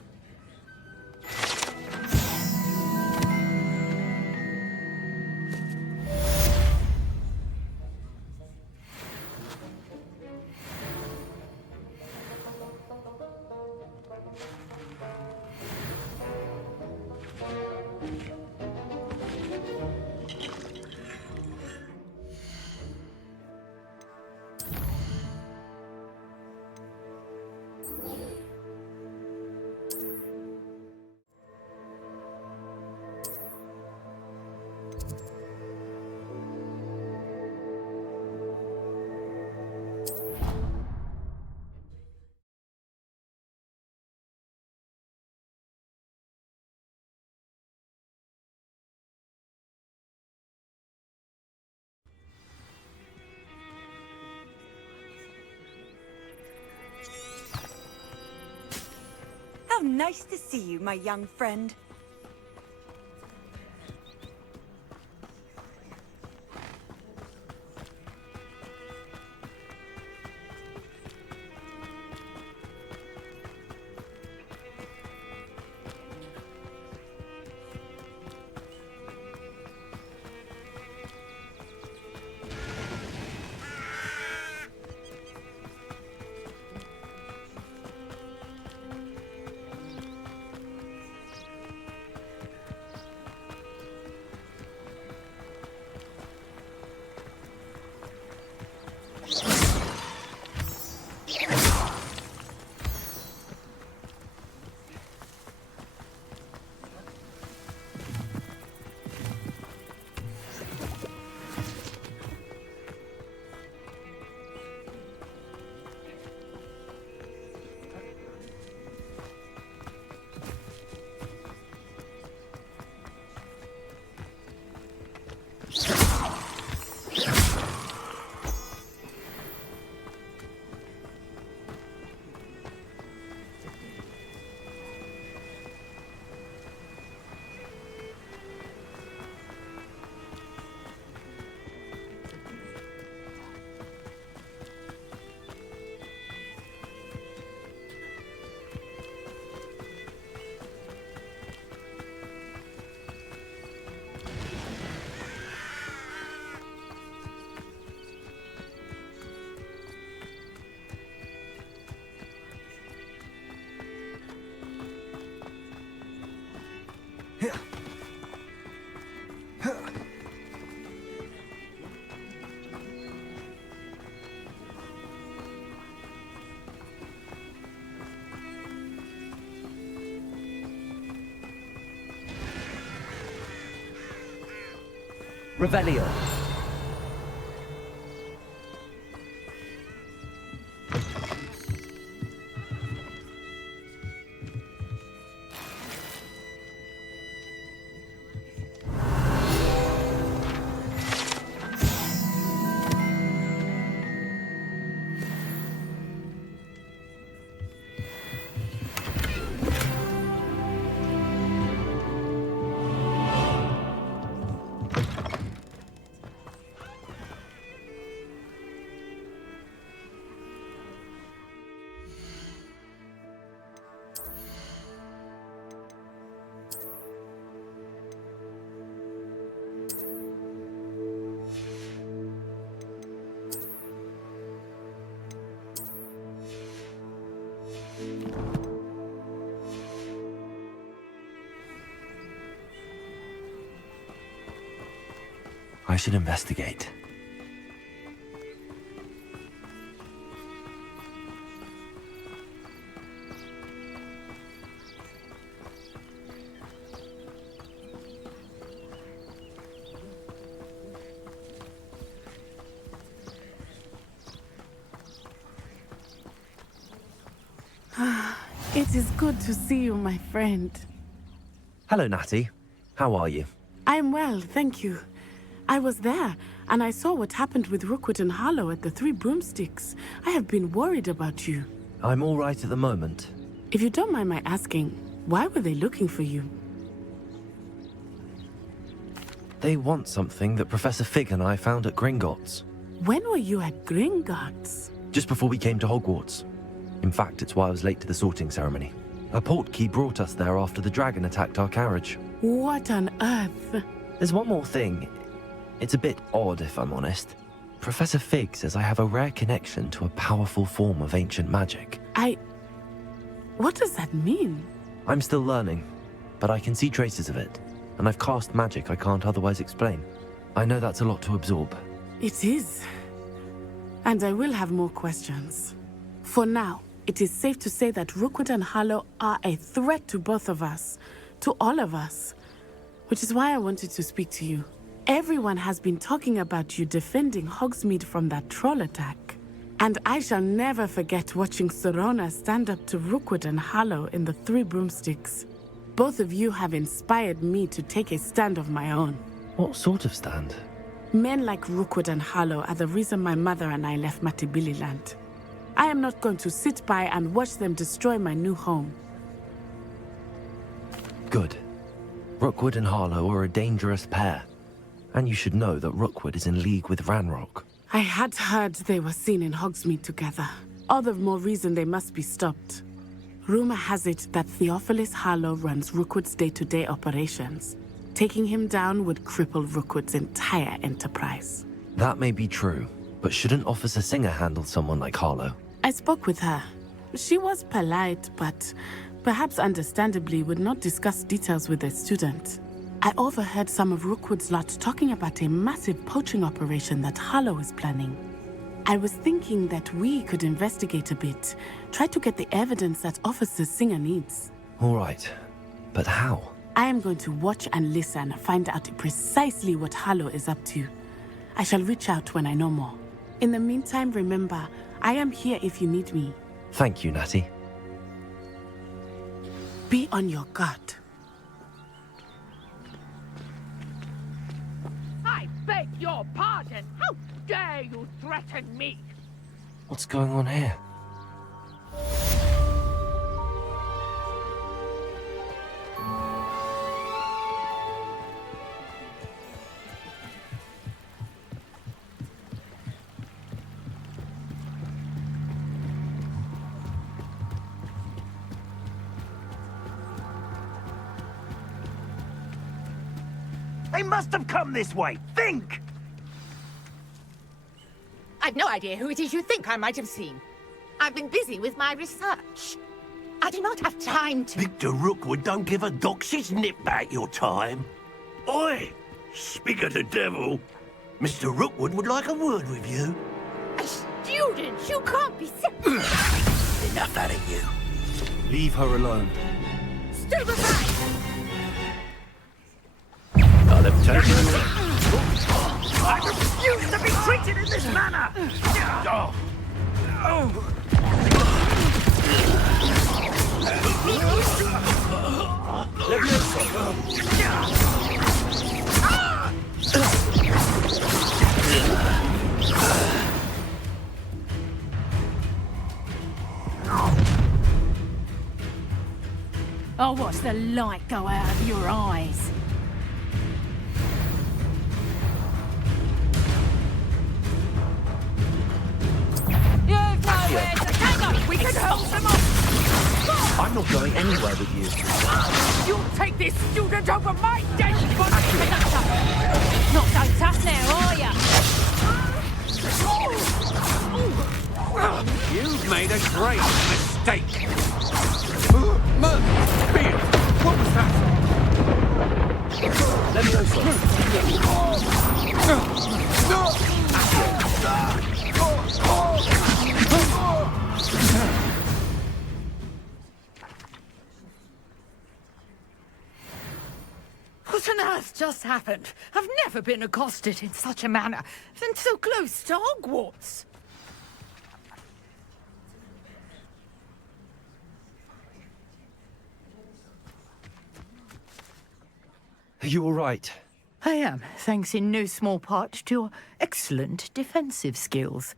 How nice to see you, my young friend. Revelio. I should investigate. It is good to see you, my friend. Hello, Natty. How are you? I'm well, thank you. I was there, and I saw what happened with Rookwood and Harlow at the Three Broomsticks. I have been worried about you. I'm all right at the moment. If you don't mind my asking, why were they looking for you? They want something that Professor Fig and I found at Gringotts. When were you at Gringotts? Just before we came to Hogwarts. In fact, it's why I was late to the sorting ceremony. A portkey brought us there after the dragon attacked our carriage. What on earth? There's one more thing. It's a bit odd, if I'm honest. Professor Fig says I have a rare connection to a powerful form of ancient magic. What does that mean? I'm still learning, but I can see traces of it, and I've cast magic I can't otherwise explain. I know that's a lot to absorb. It is. And I will have more questions. For now, it is safe to say that Rookwood and Harlow are a threat to both of us, to all of us, which is why I wanted to speak to you. Everyone has been talking about you defending Hogsmeade from that troll attack. And I shall never forget watching Serona stand up to Rookwood and Harlow in the Three Broomsticks. Both of you have inspired me to take a stand of my own. What sort of stand? Men like Rookwood and Harlow are the reason my mother and I left Matabeleland. I am not going to sit by and watch them destroy my new home. Good. Rookwood and Harlow are a dangerous pair. And you should know that Rookwood is in league with Ranrock. I had heard they were seen in Hogsmeade together. All the more reason they must be stopped. Rumor has it that Theophilus Harlow runs Rookwood's day-to-day operations. Taking him down would cripple Rookwood's entire enterprise. That may be true, but shouldn't Officer Singer handle someone like Harlow? I spoke with her. She was polite, but perhaps understandably would not discuss details with a student. I overheard some of Rookwood's lot talking about a massive poaching operation that Harlow is planning. I was thinking that we could investigate a bit, try to get the evidence that Officer Singer needs. All right, but how? I am going to watch and listen, find out precisely what Harlow is up to. I shall reach out when I know more. In the meantime, remember, I am here if you need me. Thank you, Natty. Be on your guard. I beg your pardon. How dare you threaten me? What's going on here? They must have come this way. Think! I've no idea who it is you think I might have seen. I've been busy with my research. I do not have time to... Victor Rookwood don't give a doxy's nip back your time. Oi! Speak of the devil. Mr. Rookwood would like a word with you. A student? You can't be Enough out of you. Leave her alone. Still behind! I'll have taken her. I'll watch the light go out of your eyes. You've nowhere to go! We can help them off! I'm not going anywhere with you. You'll take this student over my dead body! Not so tough now, are ya? You've made a great mistake. Beard, what was that? Let me know, What on earth just happened? I've never been accosted in such a manner, and so close to Hogwarts. Are you all right? I am, thanks in no small part to your excellent defensive skills.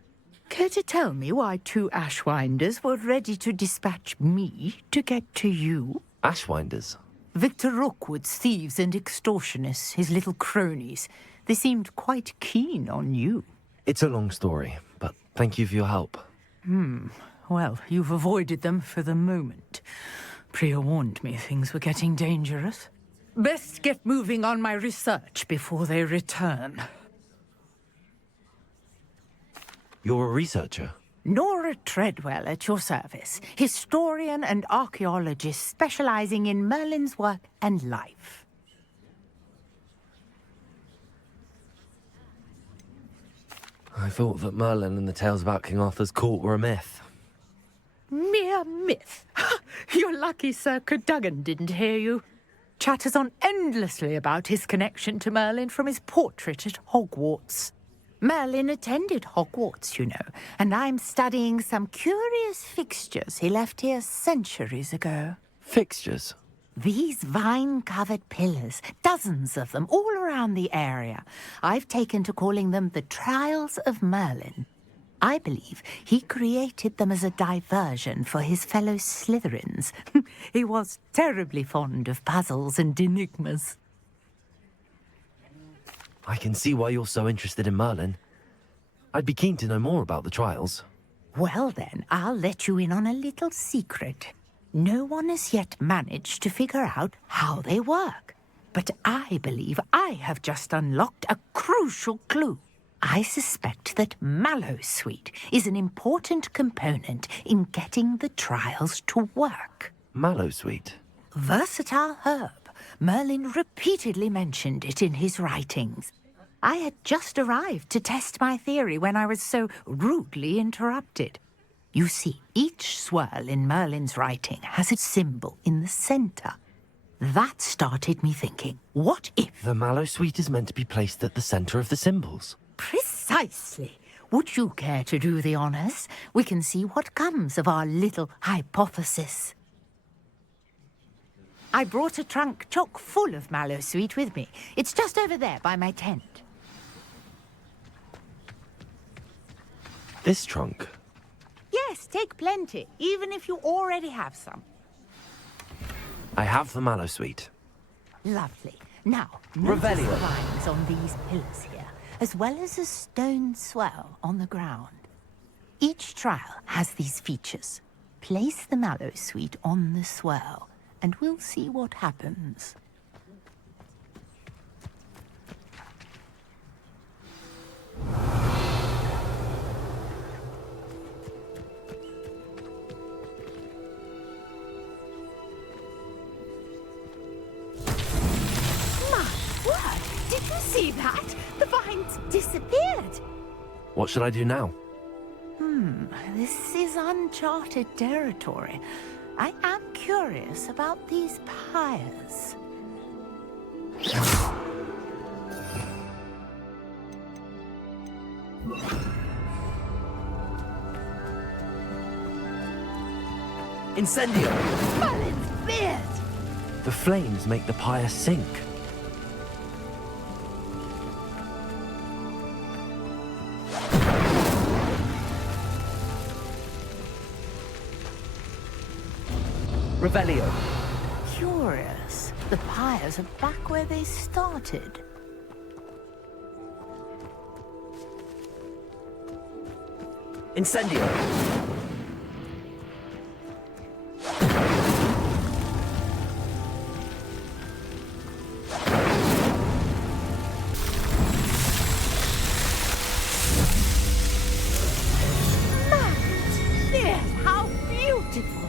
Care to tell me why 2 Ashwinders were ready to dispatch me to get to you? Ashwinders? Victor Rookwood's thieves and extortionists, his little cronies. They seemed quite keen on you. It's a long story, but thank you for your help. Well, you've avoided them for the moment. Priya warned me things were getting dangerous. Best get moving on my research before they return. You're a researcher? Nora Treadwell at your service, historian and archaeologist specializing in Merlin's work and life. I thought that Merlin and the tales about King Arthur's court were a myth. Mere myth. You're lucky Sir Cadogan didn't hear you. Chatters on endlessly about his connection to Merlin from his portrait at Hogwarts. Merlin attended Hogwarts, you know, and I'm studying some curious fixtures he left here centuries ago. Fixtures? These vine-covered pillars, dozens of them, all around the area. I've taken to calling them the Trials of Merlin. I believe he created them as a diversion for his fellow Slytherins. He was terribly fond of puzzles and enigmas. I can see why you're so interested in Merlin. I'd be keen to know more about the trials. Well then, I'll let you in on a little secret. No one has yet managed to figure out how they work. But I believe I have just unlocked a crucial clue. I suspect that Mallowsweet is an important component in getting the trials to work. Mallowsweet? Versatile herb. Merlin repeatedly mentioned it in his writings. I had just arrived to test my theory when I was so rudely interrupted. You see, each swirl in Merlin's writing has its symbol in the centre. That started me thinking, what if... The Mallowsweet is meant to be placed at the centre of the symbols. Precisely. Would you care to do the honours? We can see what comes of our little hypothesis. I brought a trunk chock full of Mallowsweet with me. It's just over there by my tent. This trunk? Yes, take plenty, even if you already have some. I have the Mallowsweet. Lovely. Now, notice the lines on these pillars here, as well as a stone swell on the ground. Each trial has these features. Place the Mallowsweet on the swell, and we'll see what happens. My word! Did you see that? The vines disappeared. What should I do now? This is uncharted territory. I am curious about these pyres. Incendio! Merlin's beard! The flames make the pyre sink. Revelio. Curious. The pyres are back where they started. Incendio! Yes, how beautiful!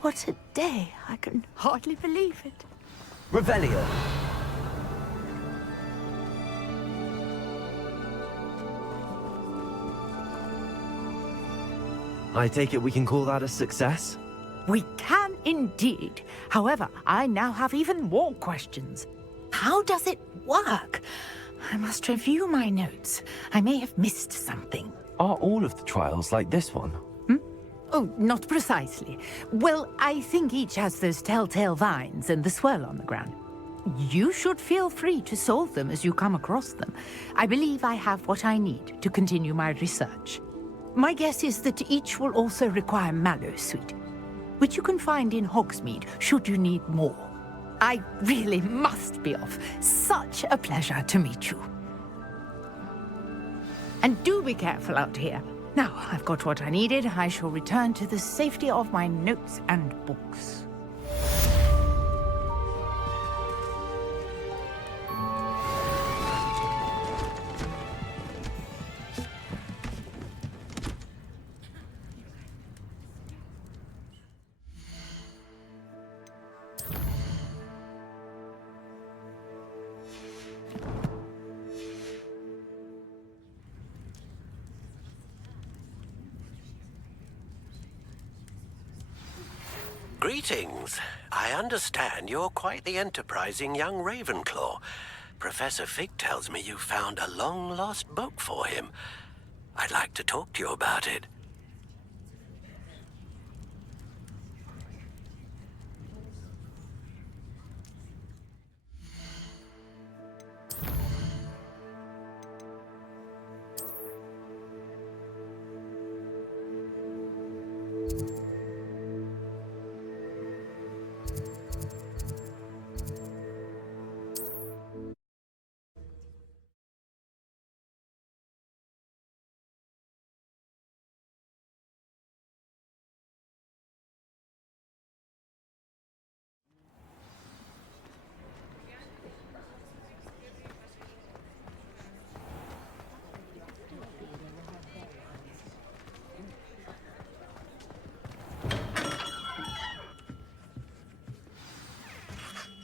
What a day. I can hardly believe it. Revelio. I take it we can call that a success? We can indeed. However, I now have even more questions. How does it work? I must review my notes. I may have missed something. Are all of the trials like this one? Oh, not precisely. Well, I think each has those telltale vines and the swirl on the ground. You should feel free to solve them as you come across them. I believe I have what I need to continue my research. My guess is that each will also require Mallowsweet, which you can find in Hogsmeade should you need more. I really must be off. Such a pleasure to meet you. And do be careful out here. Now I've got what I needed, I shall return to the safety of my notes and books. Greetings. I understand you're quite the enterprising young Ravenclaw. Professor Fig tells me you found a long-lost book for him. I'd like to talk to you about it.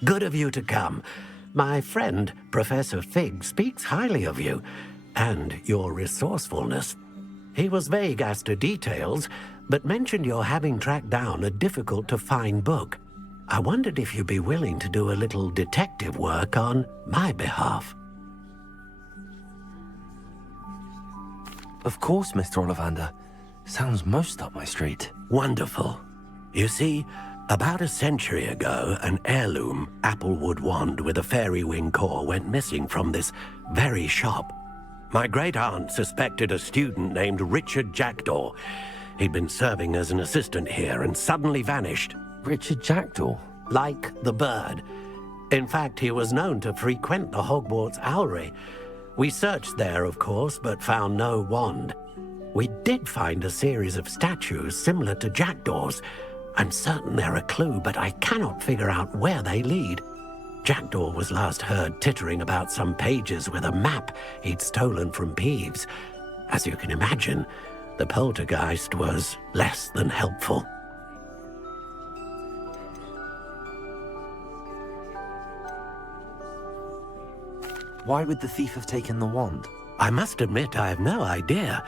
Good of you to come. My friend, Professor Fig, speaks highly of you, and your resourcefulness. He was vague as to details, but mentioned your having tracked down a difficult-to-find book. I wondered if you'd be willing to do a little detective work on my behalf. Of course, Mr. Ollivander. Sounds most up my street. Wonderful. You see, about a century ago, an heirloom applewood wand with a fairy wing core went missing from this very shop. My great-aunt suspected a student named Richard Jackdaw. He'd been serving as an assistant here and suddenly vanished. Richard Jackdaw? Like the bird. In fact, he was known to frequent the Hogwarts Owlery. We searched there, of course, but found no wand. We did find a series of statues similar to Jackdaw's. I'm certain they're a clue, but I cannot figure out where they lead. Jackdaw was last heard tittering about some pages with a map he'd stolen from Peeves. As you can imagine, the poltergeist was less than helpful. Why would the thief have taken the wand? I must admit I have no idea.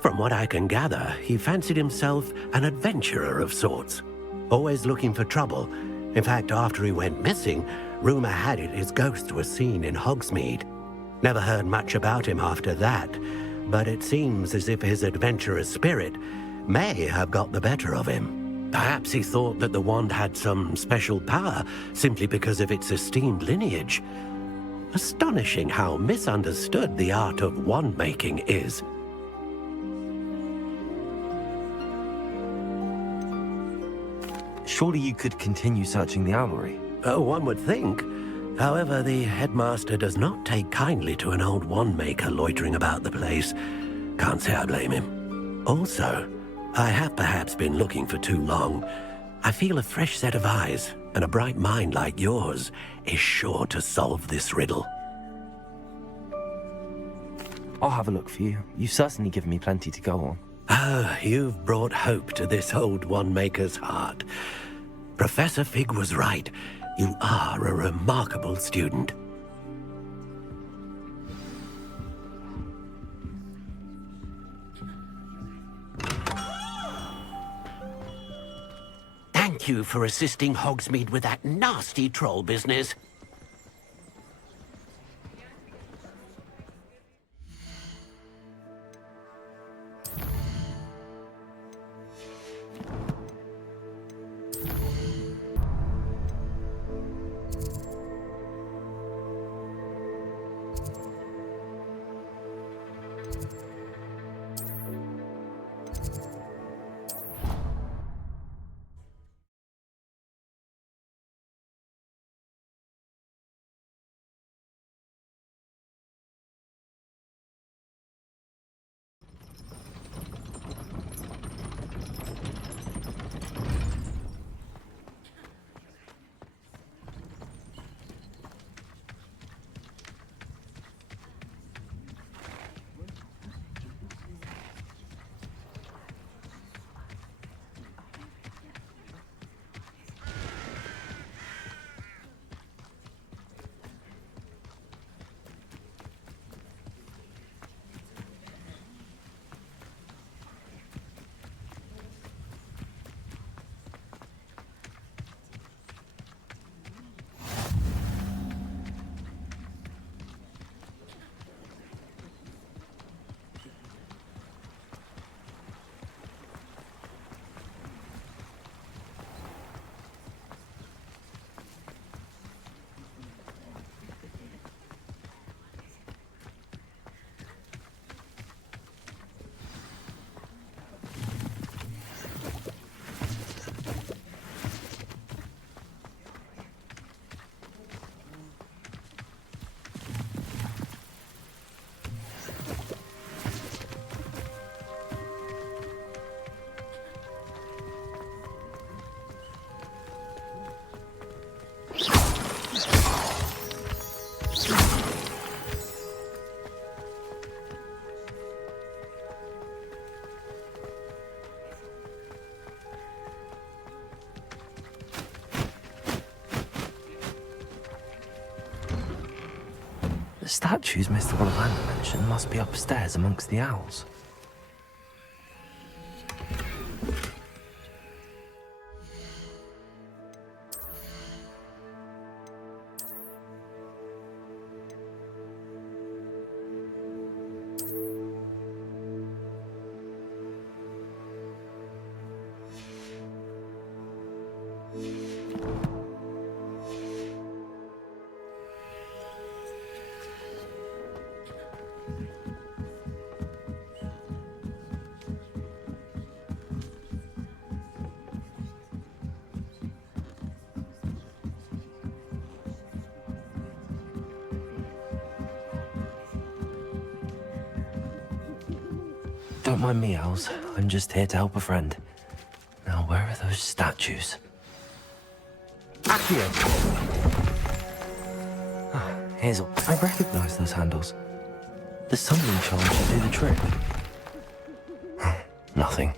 From what I can gather, he fancied himself an adventurer of sorts. Always looking for trouble. In fact, after he went missing, rumor had it his ghost was seen in Hogsmeade. Never heard much about him after that, but it seems as if his adventurous spirit may have got the better of him. Perhaps he thought that the wand had some special power simply because of its esteemed lineage. Astonishing how misunderstood the art of wand-making is. Surely you could continue searching the owlery. One would think. However, the headmaster does not take kindly to an old wand-maker loitering about the place. Can't say I blame him. Also, I have perhaps been looking for too long. I feel a fresh set of eyes, and a bright mind like yours is sure to solve this riddle. I'll have a look for you. You've certainly given me plenty to go on. Ah, you've brought hope to this old wand-maker's heart. Professor Fig was right. You are a remarkable student. Thank you for assisting Hogsmeade with that nasty troll business. The statues Mr. Ollivander mentioned must be upstairs amongst the owls. Don't mind me, owls. I'm just here to help a friend. Now, where are those statues? Accio! Here's all. I recognize those handles. The summoning charm should do the trick. Nothing.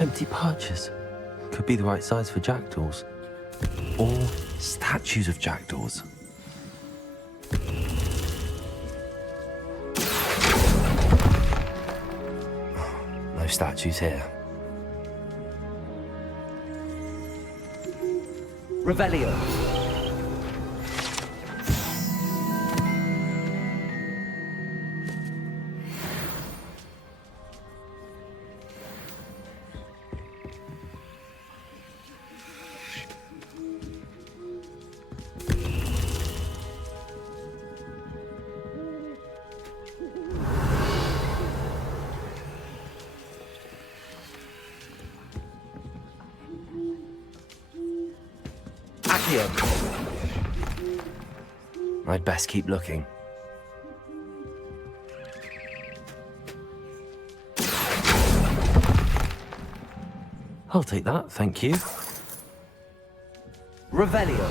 Empty perches. Could be the right size for jackdaws. Or statues of jackdaws. No statues here. Revelio. I'd best keep looking. I'll take that, thank you. Revelio.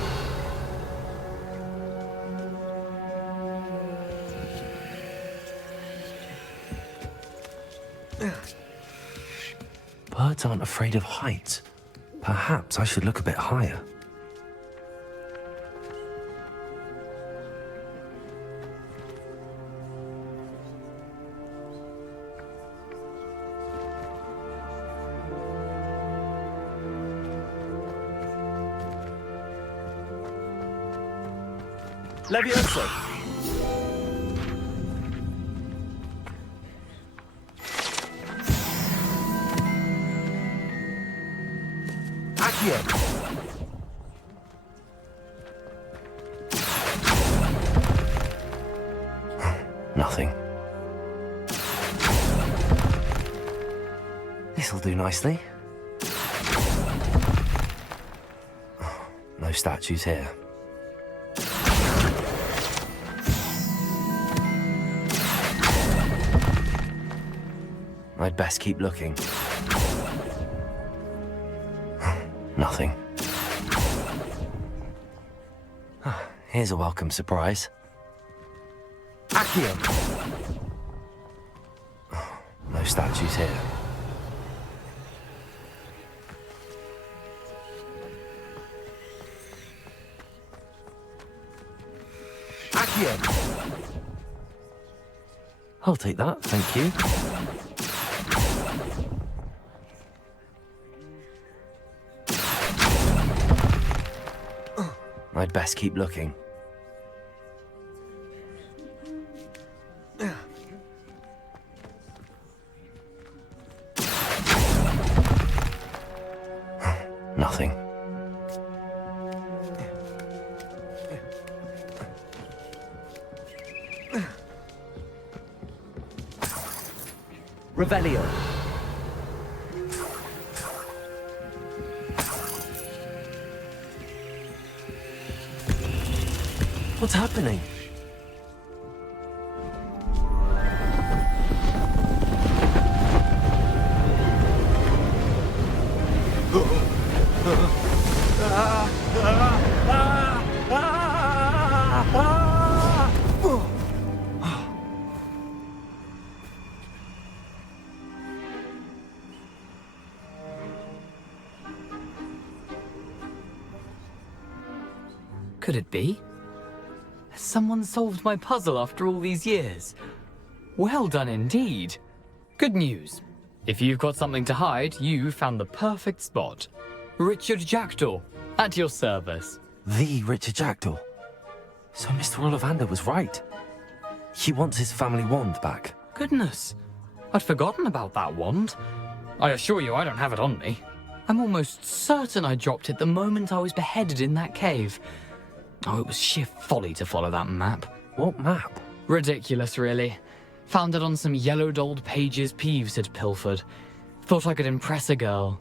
Birds aren't afraid of heights. Perhaps I should look a bit higher. Levioso. Accio. Nothing. This'll do nicely. No statues here. I'd best keep looking. Nothing. Here's a welcome surprise. Accio. No statues here. Accio. I'll take that, thank you. I'd best keep looking. Nothing. Revelio. What's happening? Could it be? Has someone solved my puzzle after all these years? Well done indeed. Good news. If you've got something to hide, you found the perfect spot. Richard Jackdaw, at your service. The Richard Jackdaw. So Mr. Ollivander was right. He wants his family wand back. Goodness, I'd forgotten about that wand. I assure you I don't have it on me. I'm almost certain I dropped it the moment I was beheaded in that cave. Oh, it was sheer folly to follow that map. What map? Ridiculous, really. Found it on some yellowed old pages Peeves had pilfered. Thought I could impress a girl.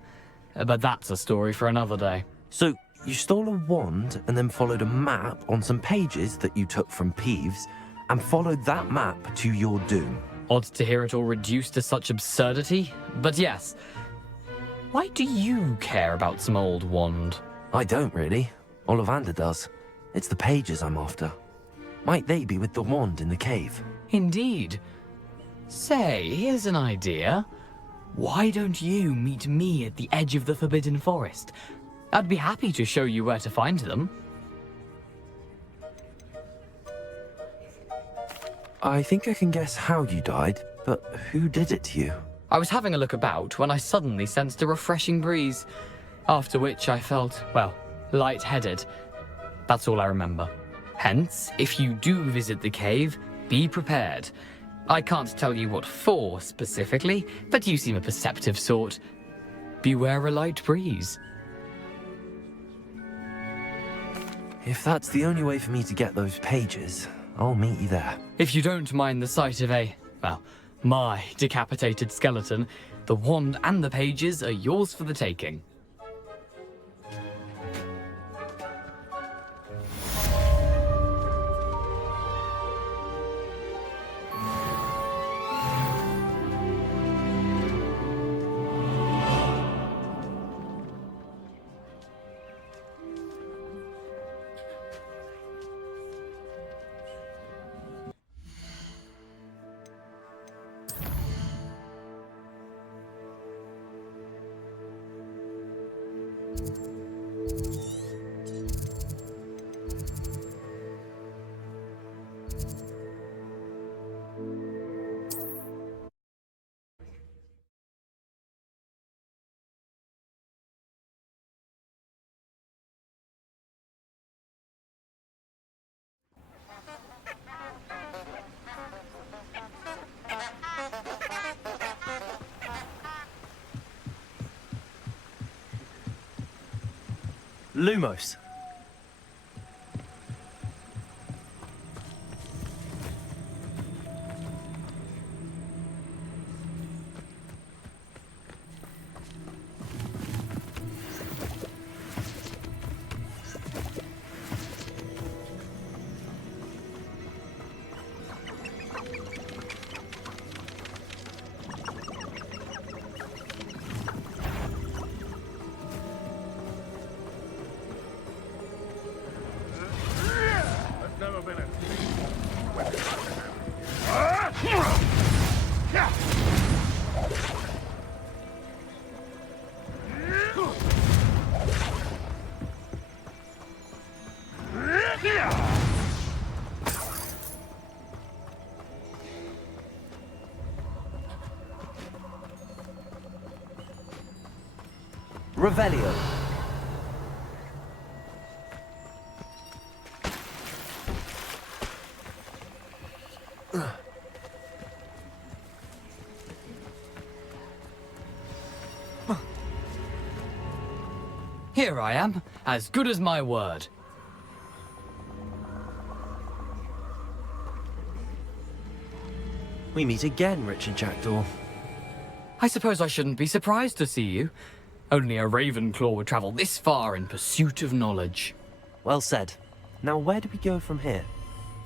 But that's a story for another day. So, you stole a wand and then followed a map on some pages that you took from Peeves and followed that map to your doom. Odd to hear it all reduced to such absurdity, but yes. Why do you care about some old wand? I don't really. Ollivander does. It's the pages I'm after. Might they be with the wand in the cave? Indeed. Say, here's an idea. Why don't you meet me at the edge of the Forbidden Forest? I'd be happy to show you where to find them. I think I can guess how you died, but who did it to you? I was having a look about when I suddenly sensed a refreshing breeze, after which I felt, well, lightheaded. That's all I remember. Hence, if you do visit the cave, be prepared. I can't tell you what for specifically, but you seem a perceptive sort. Beware a light breeze. If that's the only way for me to get those pages, I'll meet you there. If you don't mind the sight of my decapitated skeleton, the wand and the pages are yours for the taking. Lumos. Revelio. Here I am, as good as my word. We meet again, Richard Jackdaw. I suppose I shouldn't be surprised to see you. Only a Ravenclaw would travel this far in pursuit of knowledge. Well said. Now where do we go from here?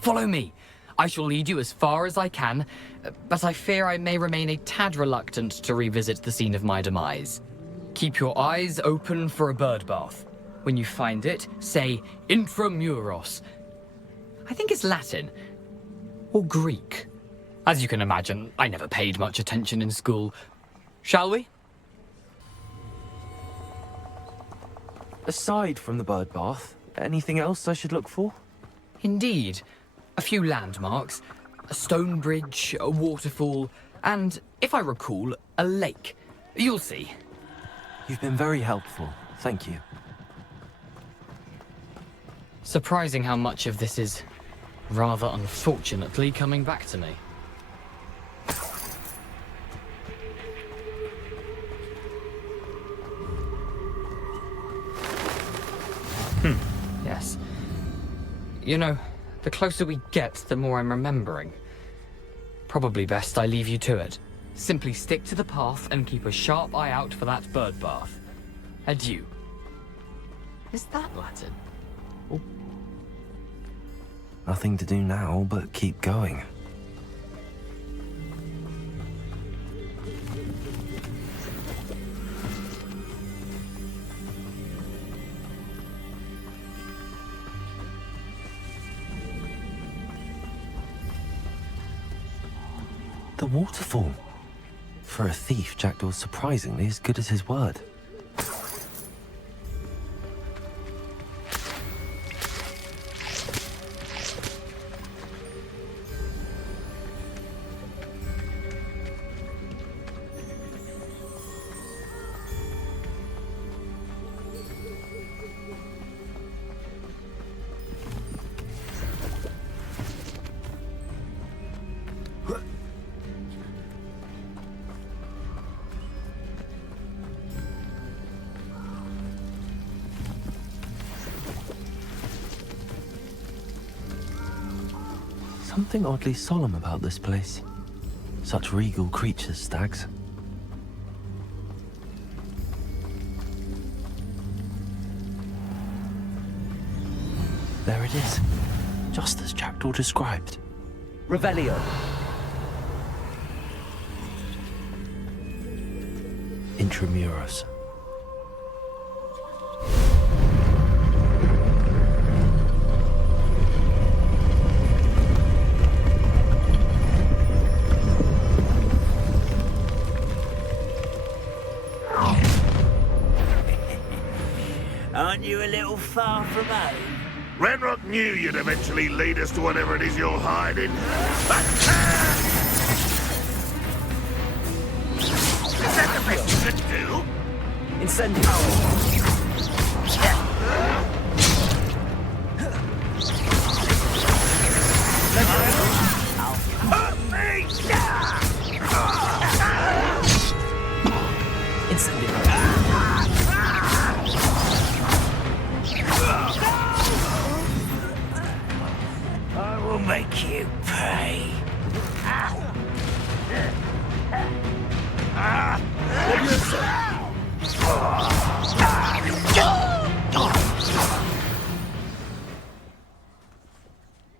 Follow me. I shall lead you as far as I can, but I fear I may remain a tad reluctant to revisit the scene of my demise. Keep your eyes open for a bird bath. When you find it, say intramuros. I think it's Latin. Or Greek. As you can imagine, I never paid much attention in school. Shall we? Aside from the bird bath, anything else I should look for? Indeed. A few landmarks, a stone bridge, a waterfall, and, if I recall, a lake. You'll see. You've been very helpful. Thank you. Surprising how much of this is, rather unfortunately, coming back to me. Yes. You know, the closer we get, the more I'm remembering. Probably best I leave you to it. Simply stick to the path and keep a sharp eye out for that bird bath. Adieu. Is that Latin? Oh. Nothing to do now but keep going. The waterfall. For a thief, Jackdaw's surprisingly as good as his word. Something oddly solemn about this place. Such regal creatures, stags. There it is, just as Jackdaw described. Revelio. Intramuros. Aren't you a little far from home? Ranrock knew you'd eventually lead us to whatever it is you're hiding. Is that the best you could do? Incendio. I will make you pay.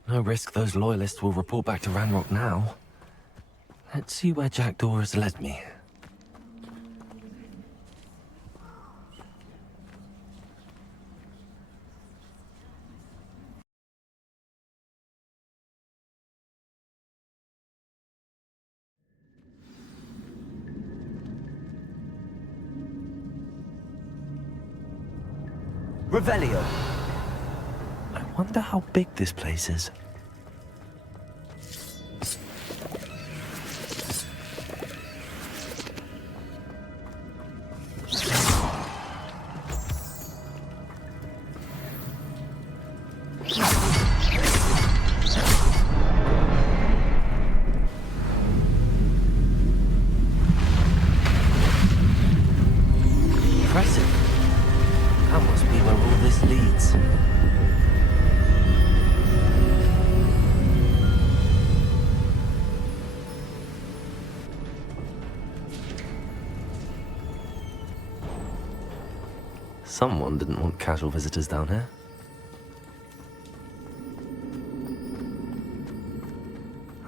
No risk those loyalists will report back to Ranrock now. Let's see where Jackdaw has led me. Revelio. I wonder how big this place is. Impressive. That must be where all this leads. Someone didn't want casual visitors down here.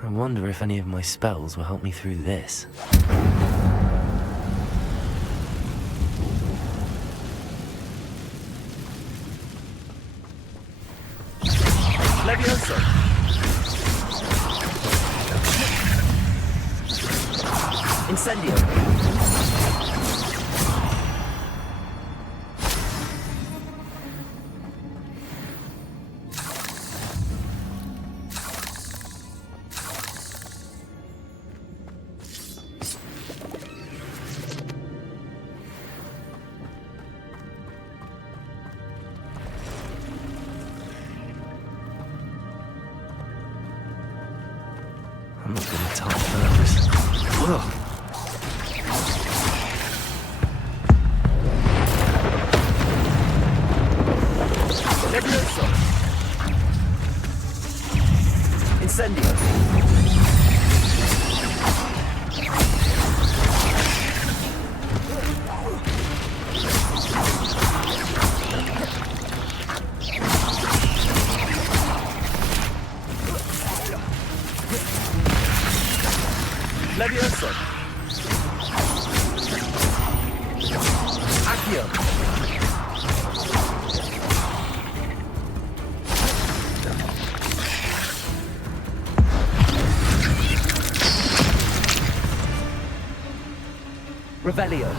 I wonder if any of my spells will help me through this. Levioso. Incendio. Revelio.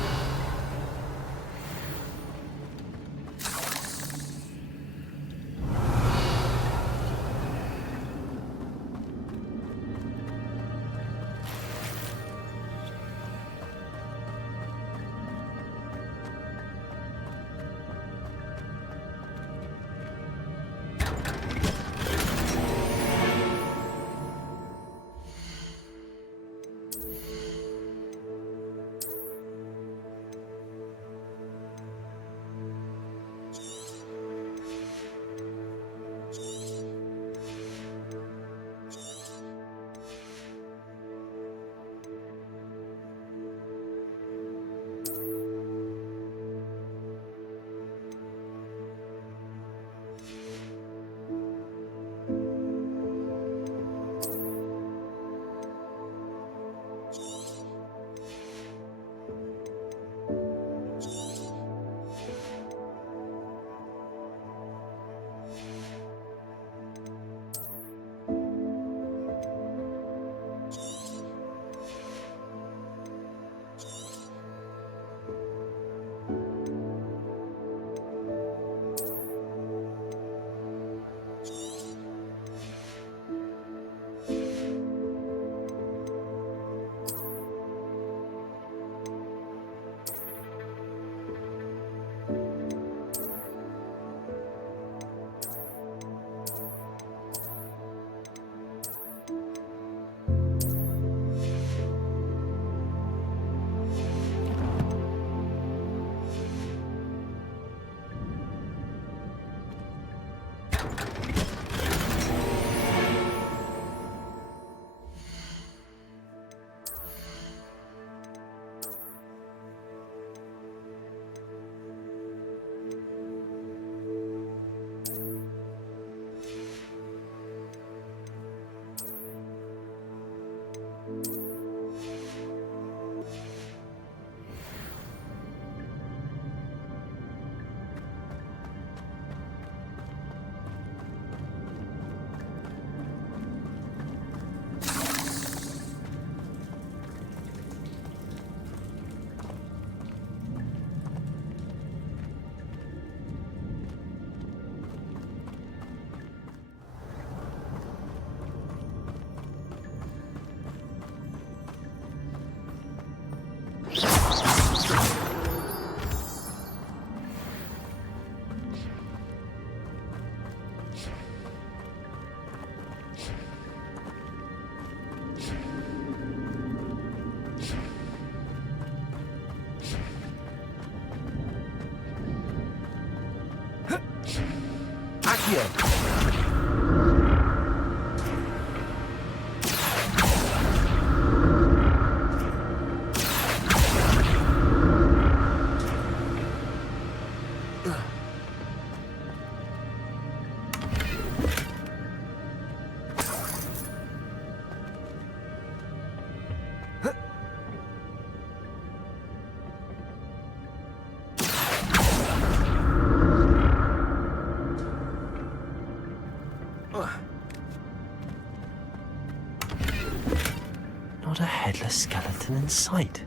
Not a headless skeleton in sight.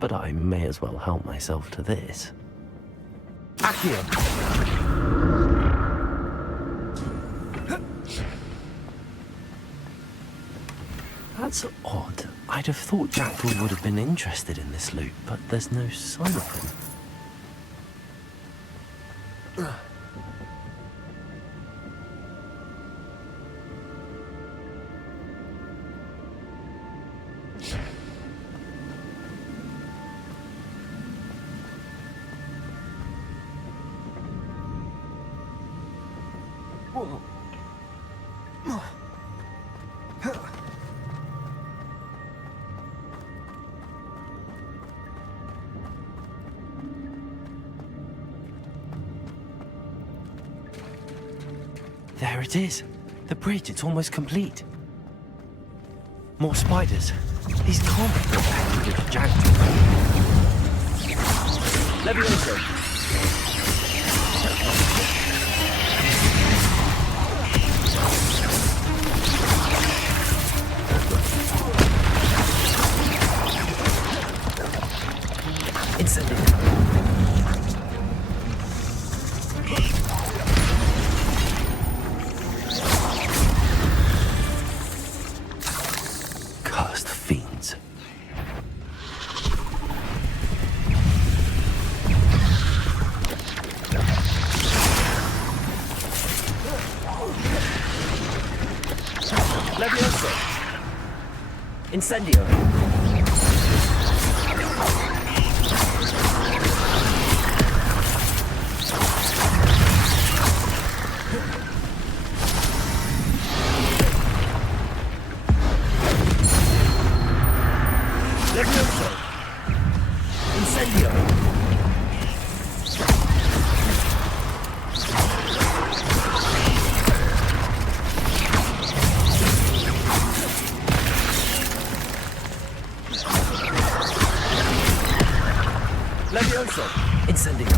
But I may as well help myself to this. Accio. That's odd. I'd have thought Jackdaw would have been interested in this loot, but there's no sign of him. There it is. The bridge, it's almost complete. More spiders. These can't be protected with a Jackdaw. Levioso. Incendio. Cursed fiends. Levioso. Incendio. Levioso. Incendio. Levioso. Incendio.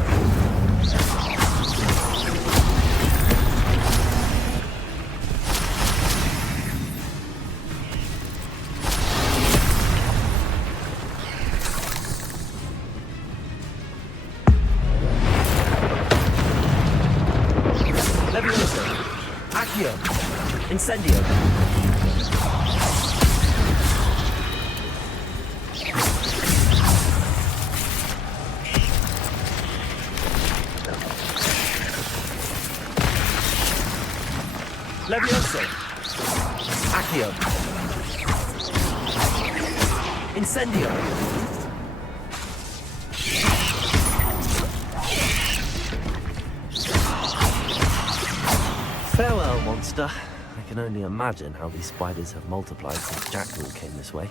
Levioso. Accio. Incendio. Levioso. Accio. Incendio. Farewell, monster. I can only imagine how these spiders have multiplied since Jackdaw came this way.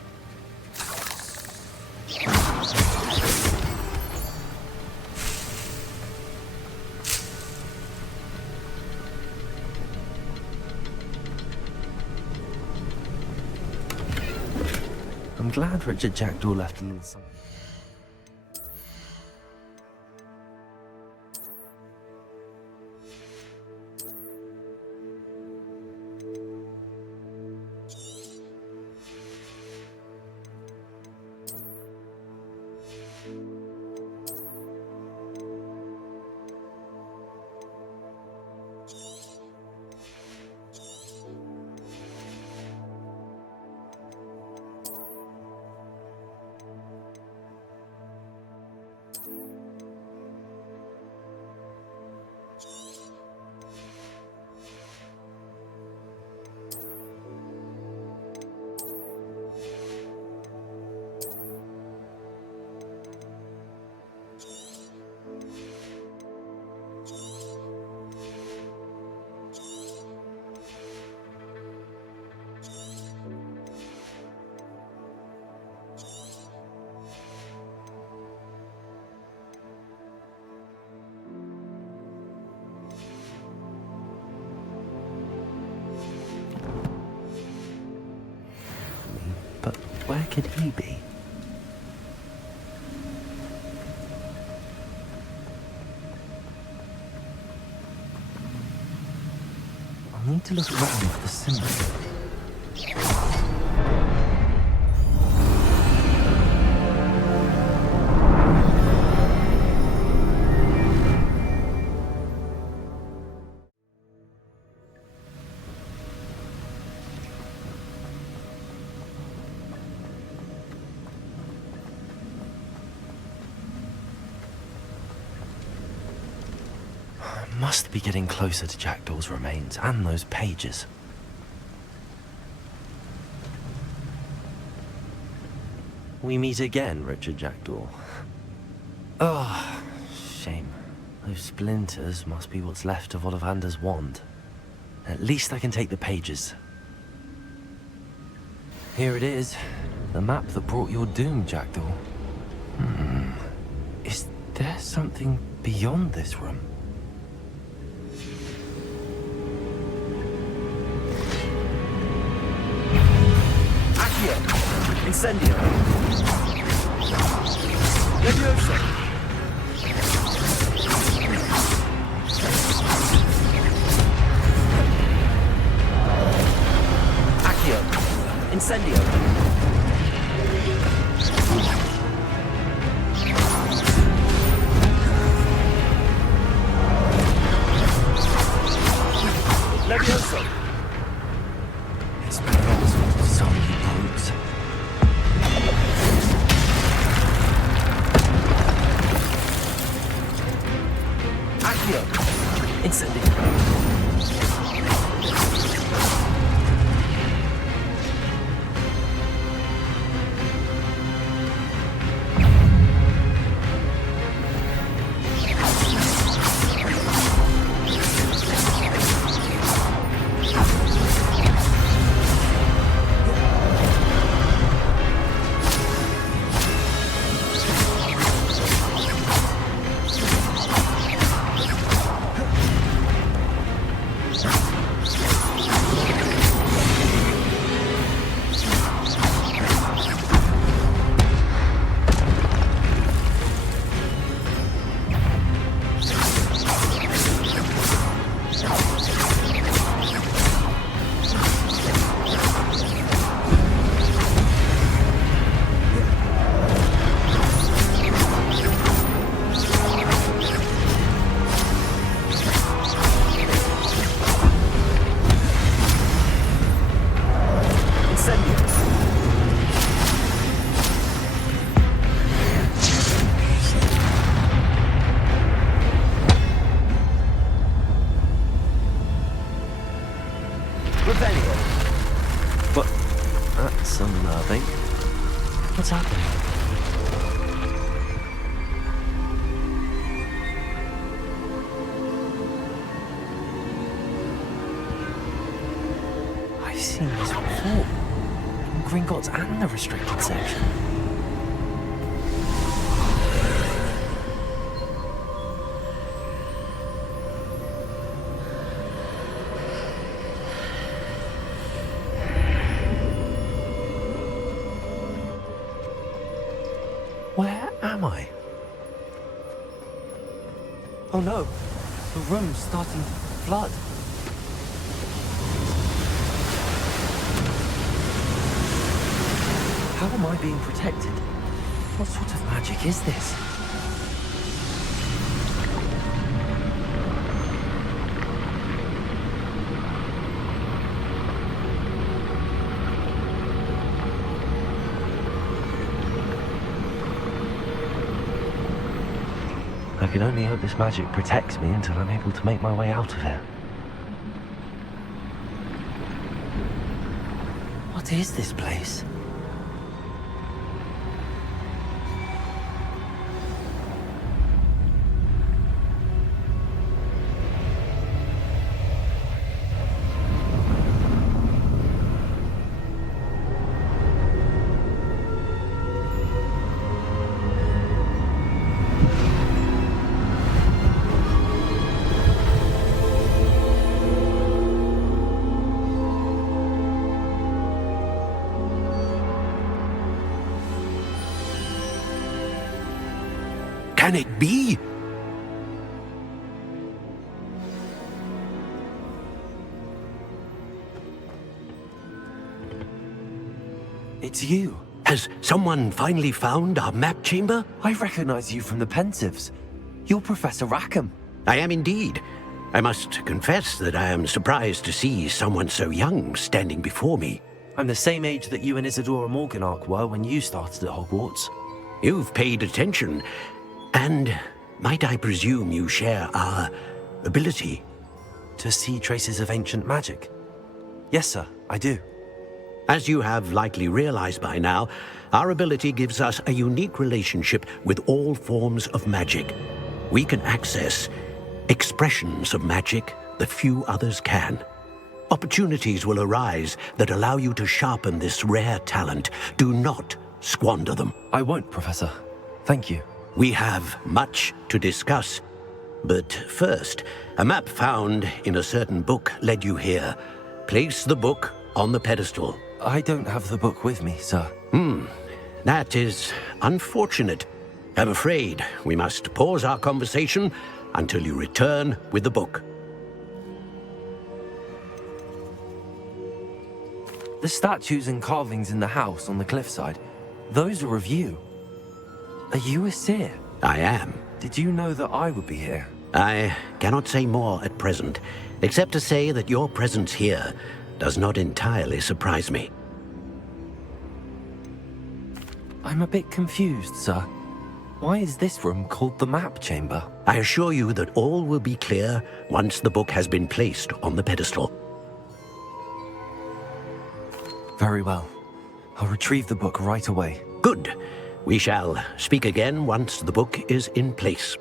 I'm glad Richard Jackdaw left a little something. But where could he be? I'll need to look around for the symbol. Must be getting closer to Jackdaw's remains and those pages. We meet again, Richard Jackdaw. Oh, shame. Those splinters must be what's left of Ollivander's wand. At least I can take the pages. Here it is. The map that brought your doom, Jackdaw. Is there something beyond this room? Incendio. Levioso. Accio. Incendio. Accio. Incendio. What? That's unnerving. What's happening? I've seen this before. In Gringotts and the restricted section. Where am I? Oh no, the room's starting to flood. How am I being protected? What sort of magic is this? I can only hope this magic protects me until I'm able to make my way out of here. What is this place? Can it be? It's you. Has someone finally found our map chamber? I recognize you from the Pensives. You're Professor Rackham. I am indeed. I must confess that I am surprised to see someone so young standing before me. I'm the same age that you and Isadora Morganach were when you started at Hogwarts. You've paid attention. And might I presume you share our ability? To see traces of ancient magic? Yes, sir, I do. As you have likely realized by now, our ability gives us a unique relationship with all forms of magic. We can access expressions of magic that few others can. Opportunities will arise that allow you to sharpen this rare talent. Do not squander them. I won't, Professor. Thank you. We have much to discuss. But first, a map found in a certain book led you here. Place the book on the pedestal. I don't have the book with me, sir. That is unfortunate. I'm afraid we must pause our conversation until you return with the book. The statues and carvings in the house on the cliffside, those are of you. Are you a seer? I am. Did you know that I would be here? I cannot say more at present, except to say that your presence here does not entirely surprise me. I'm a bit confused, sir. Why is this room called the map chamber? I assure you that all will be clear once the book has been placed on the pedestal. Very well. I'll retrieve the book right away. Good. We shall speak again once the book is in place.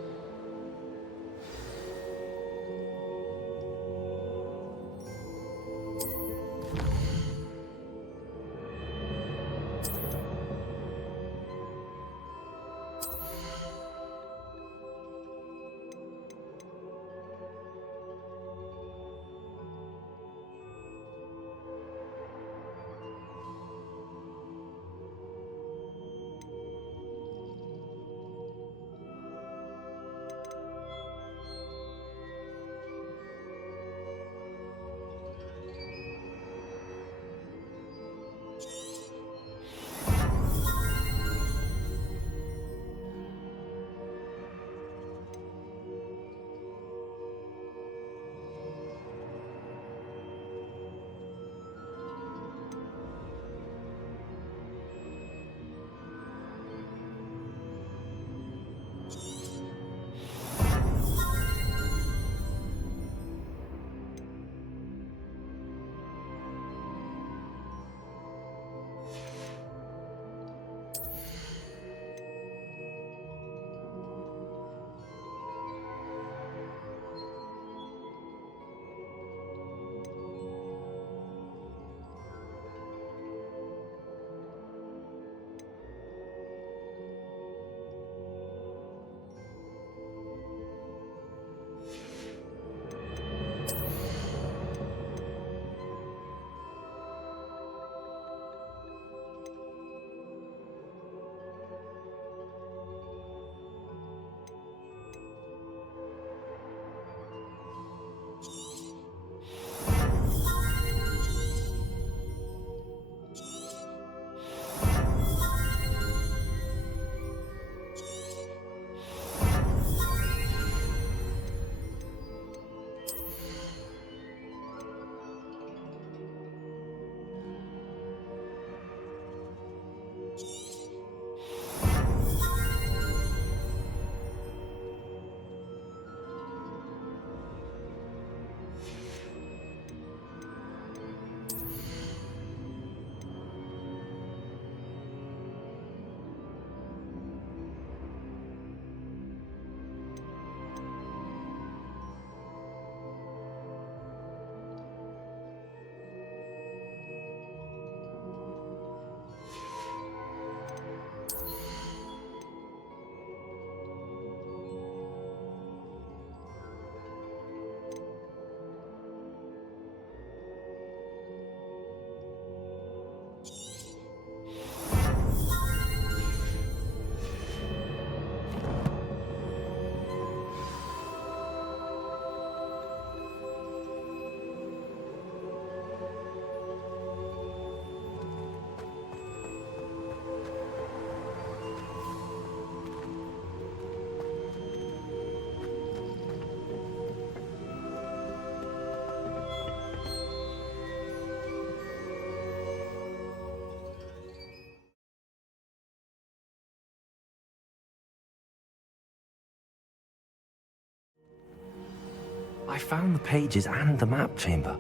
I found the pages and the map chamber.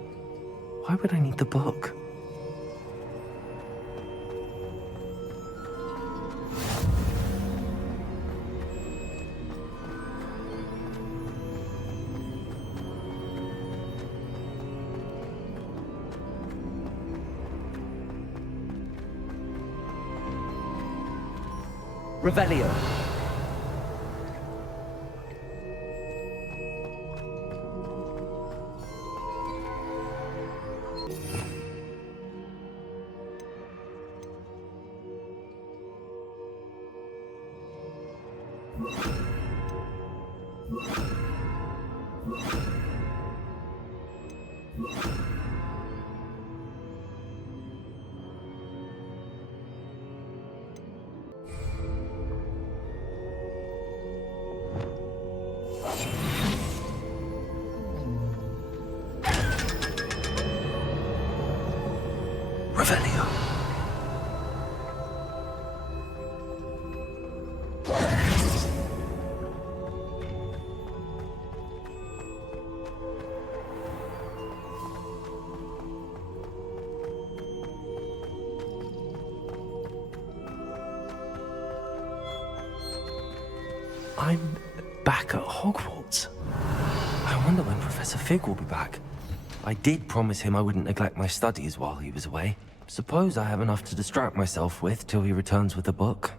Why would I need the book? Revelio. Revelio. I'm back at Hogwarts. I wonder when Professor Fig will be back. I did promise him I wouldn't neglect my studies while he was away. Suppose I have enough to distract myself with till he returns with the book.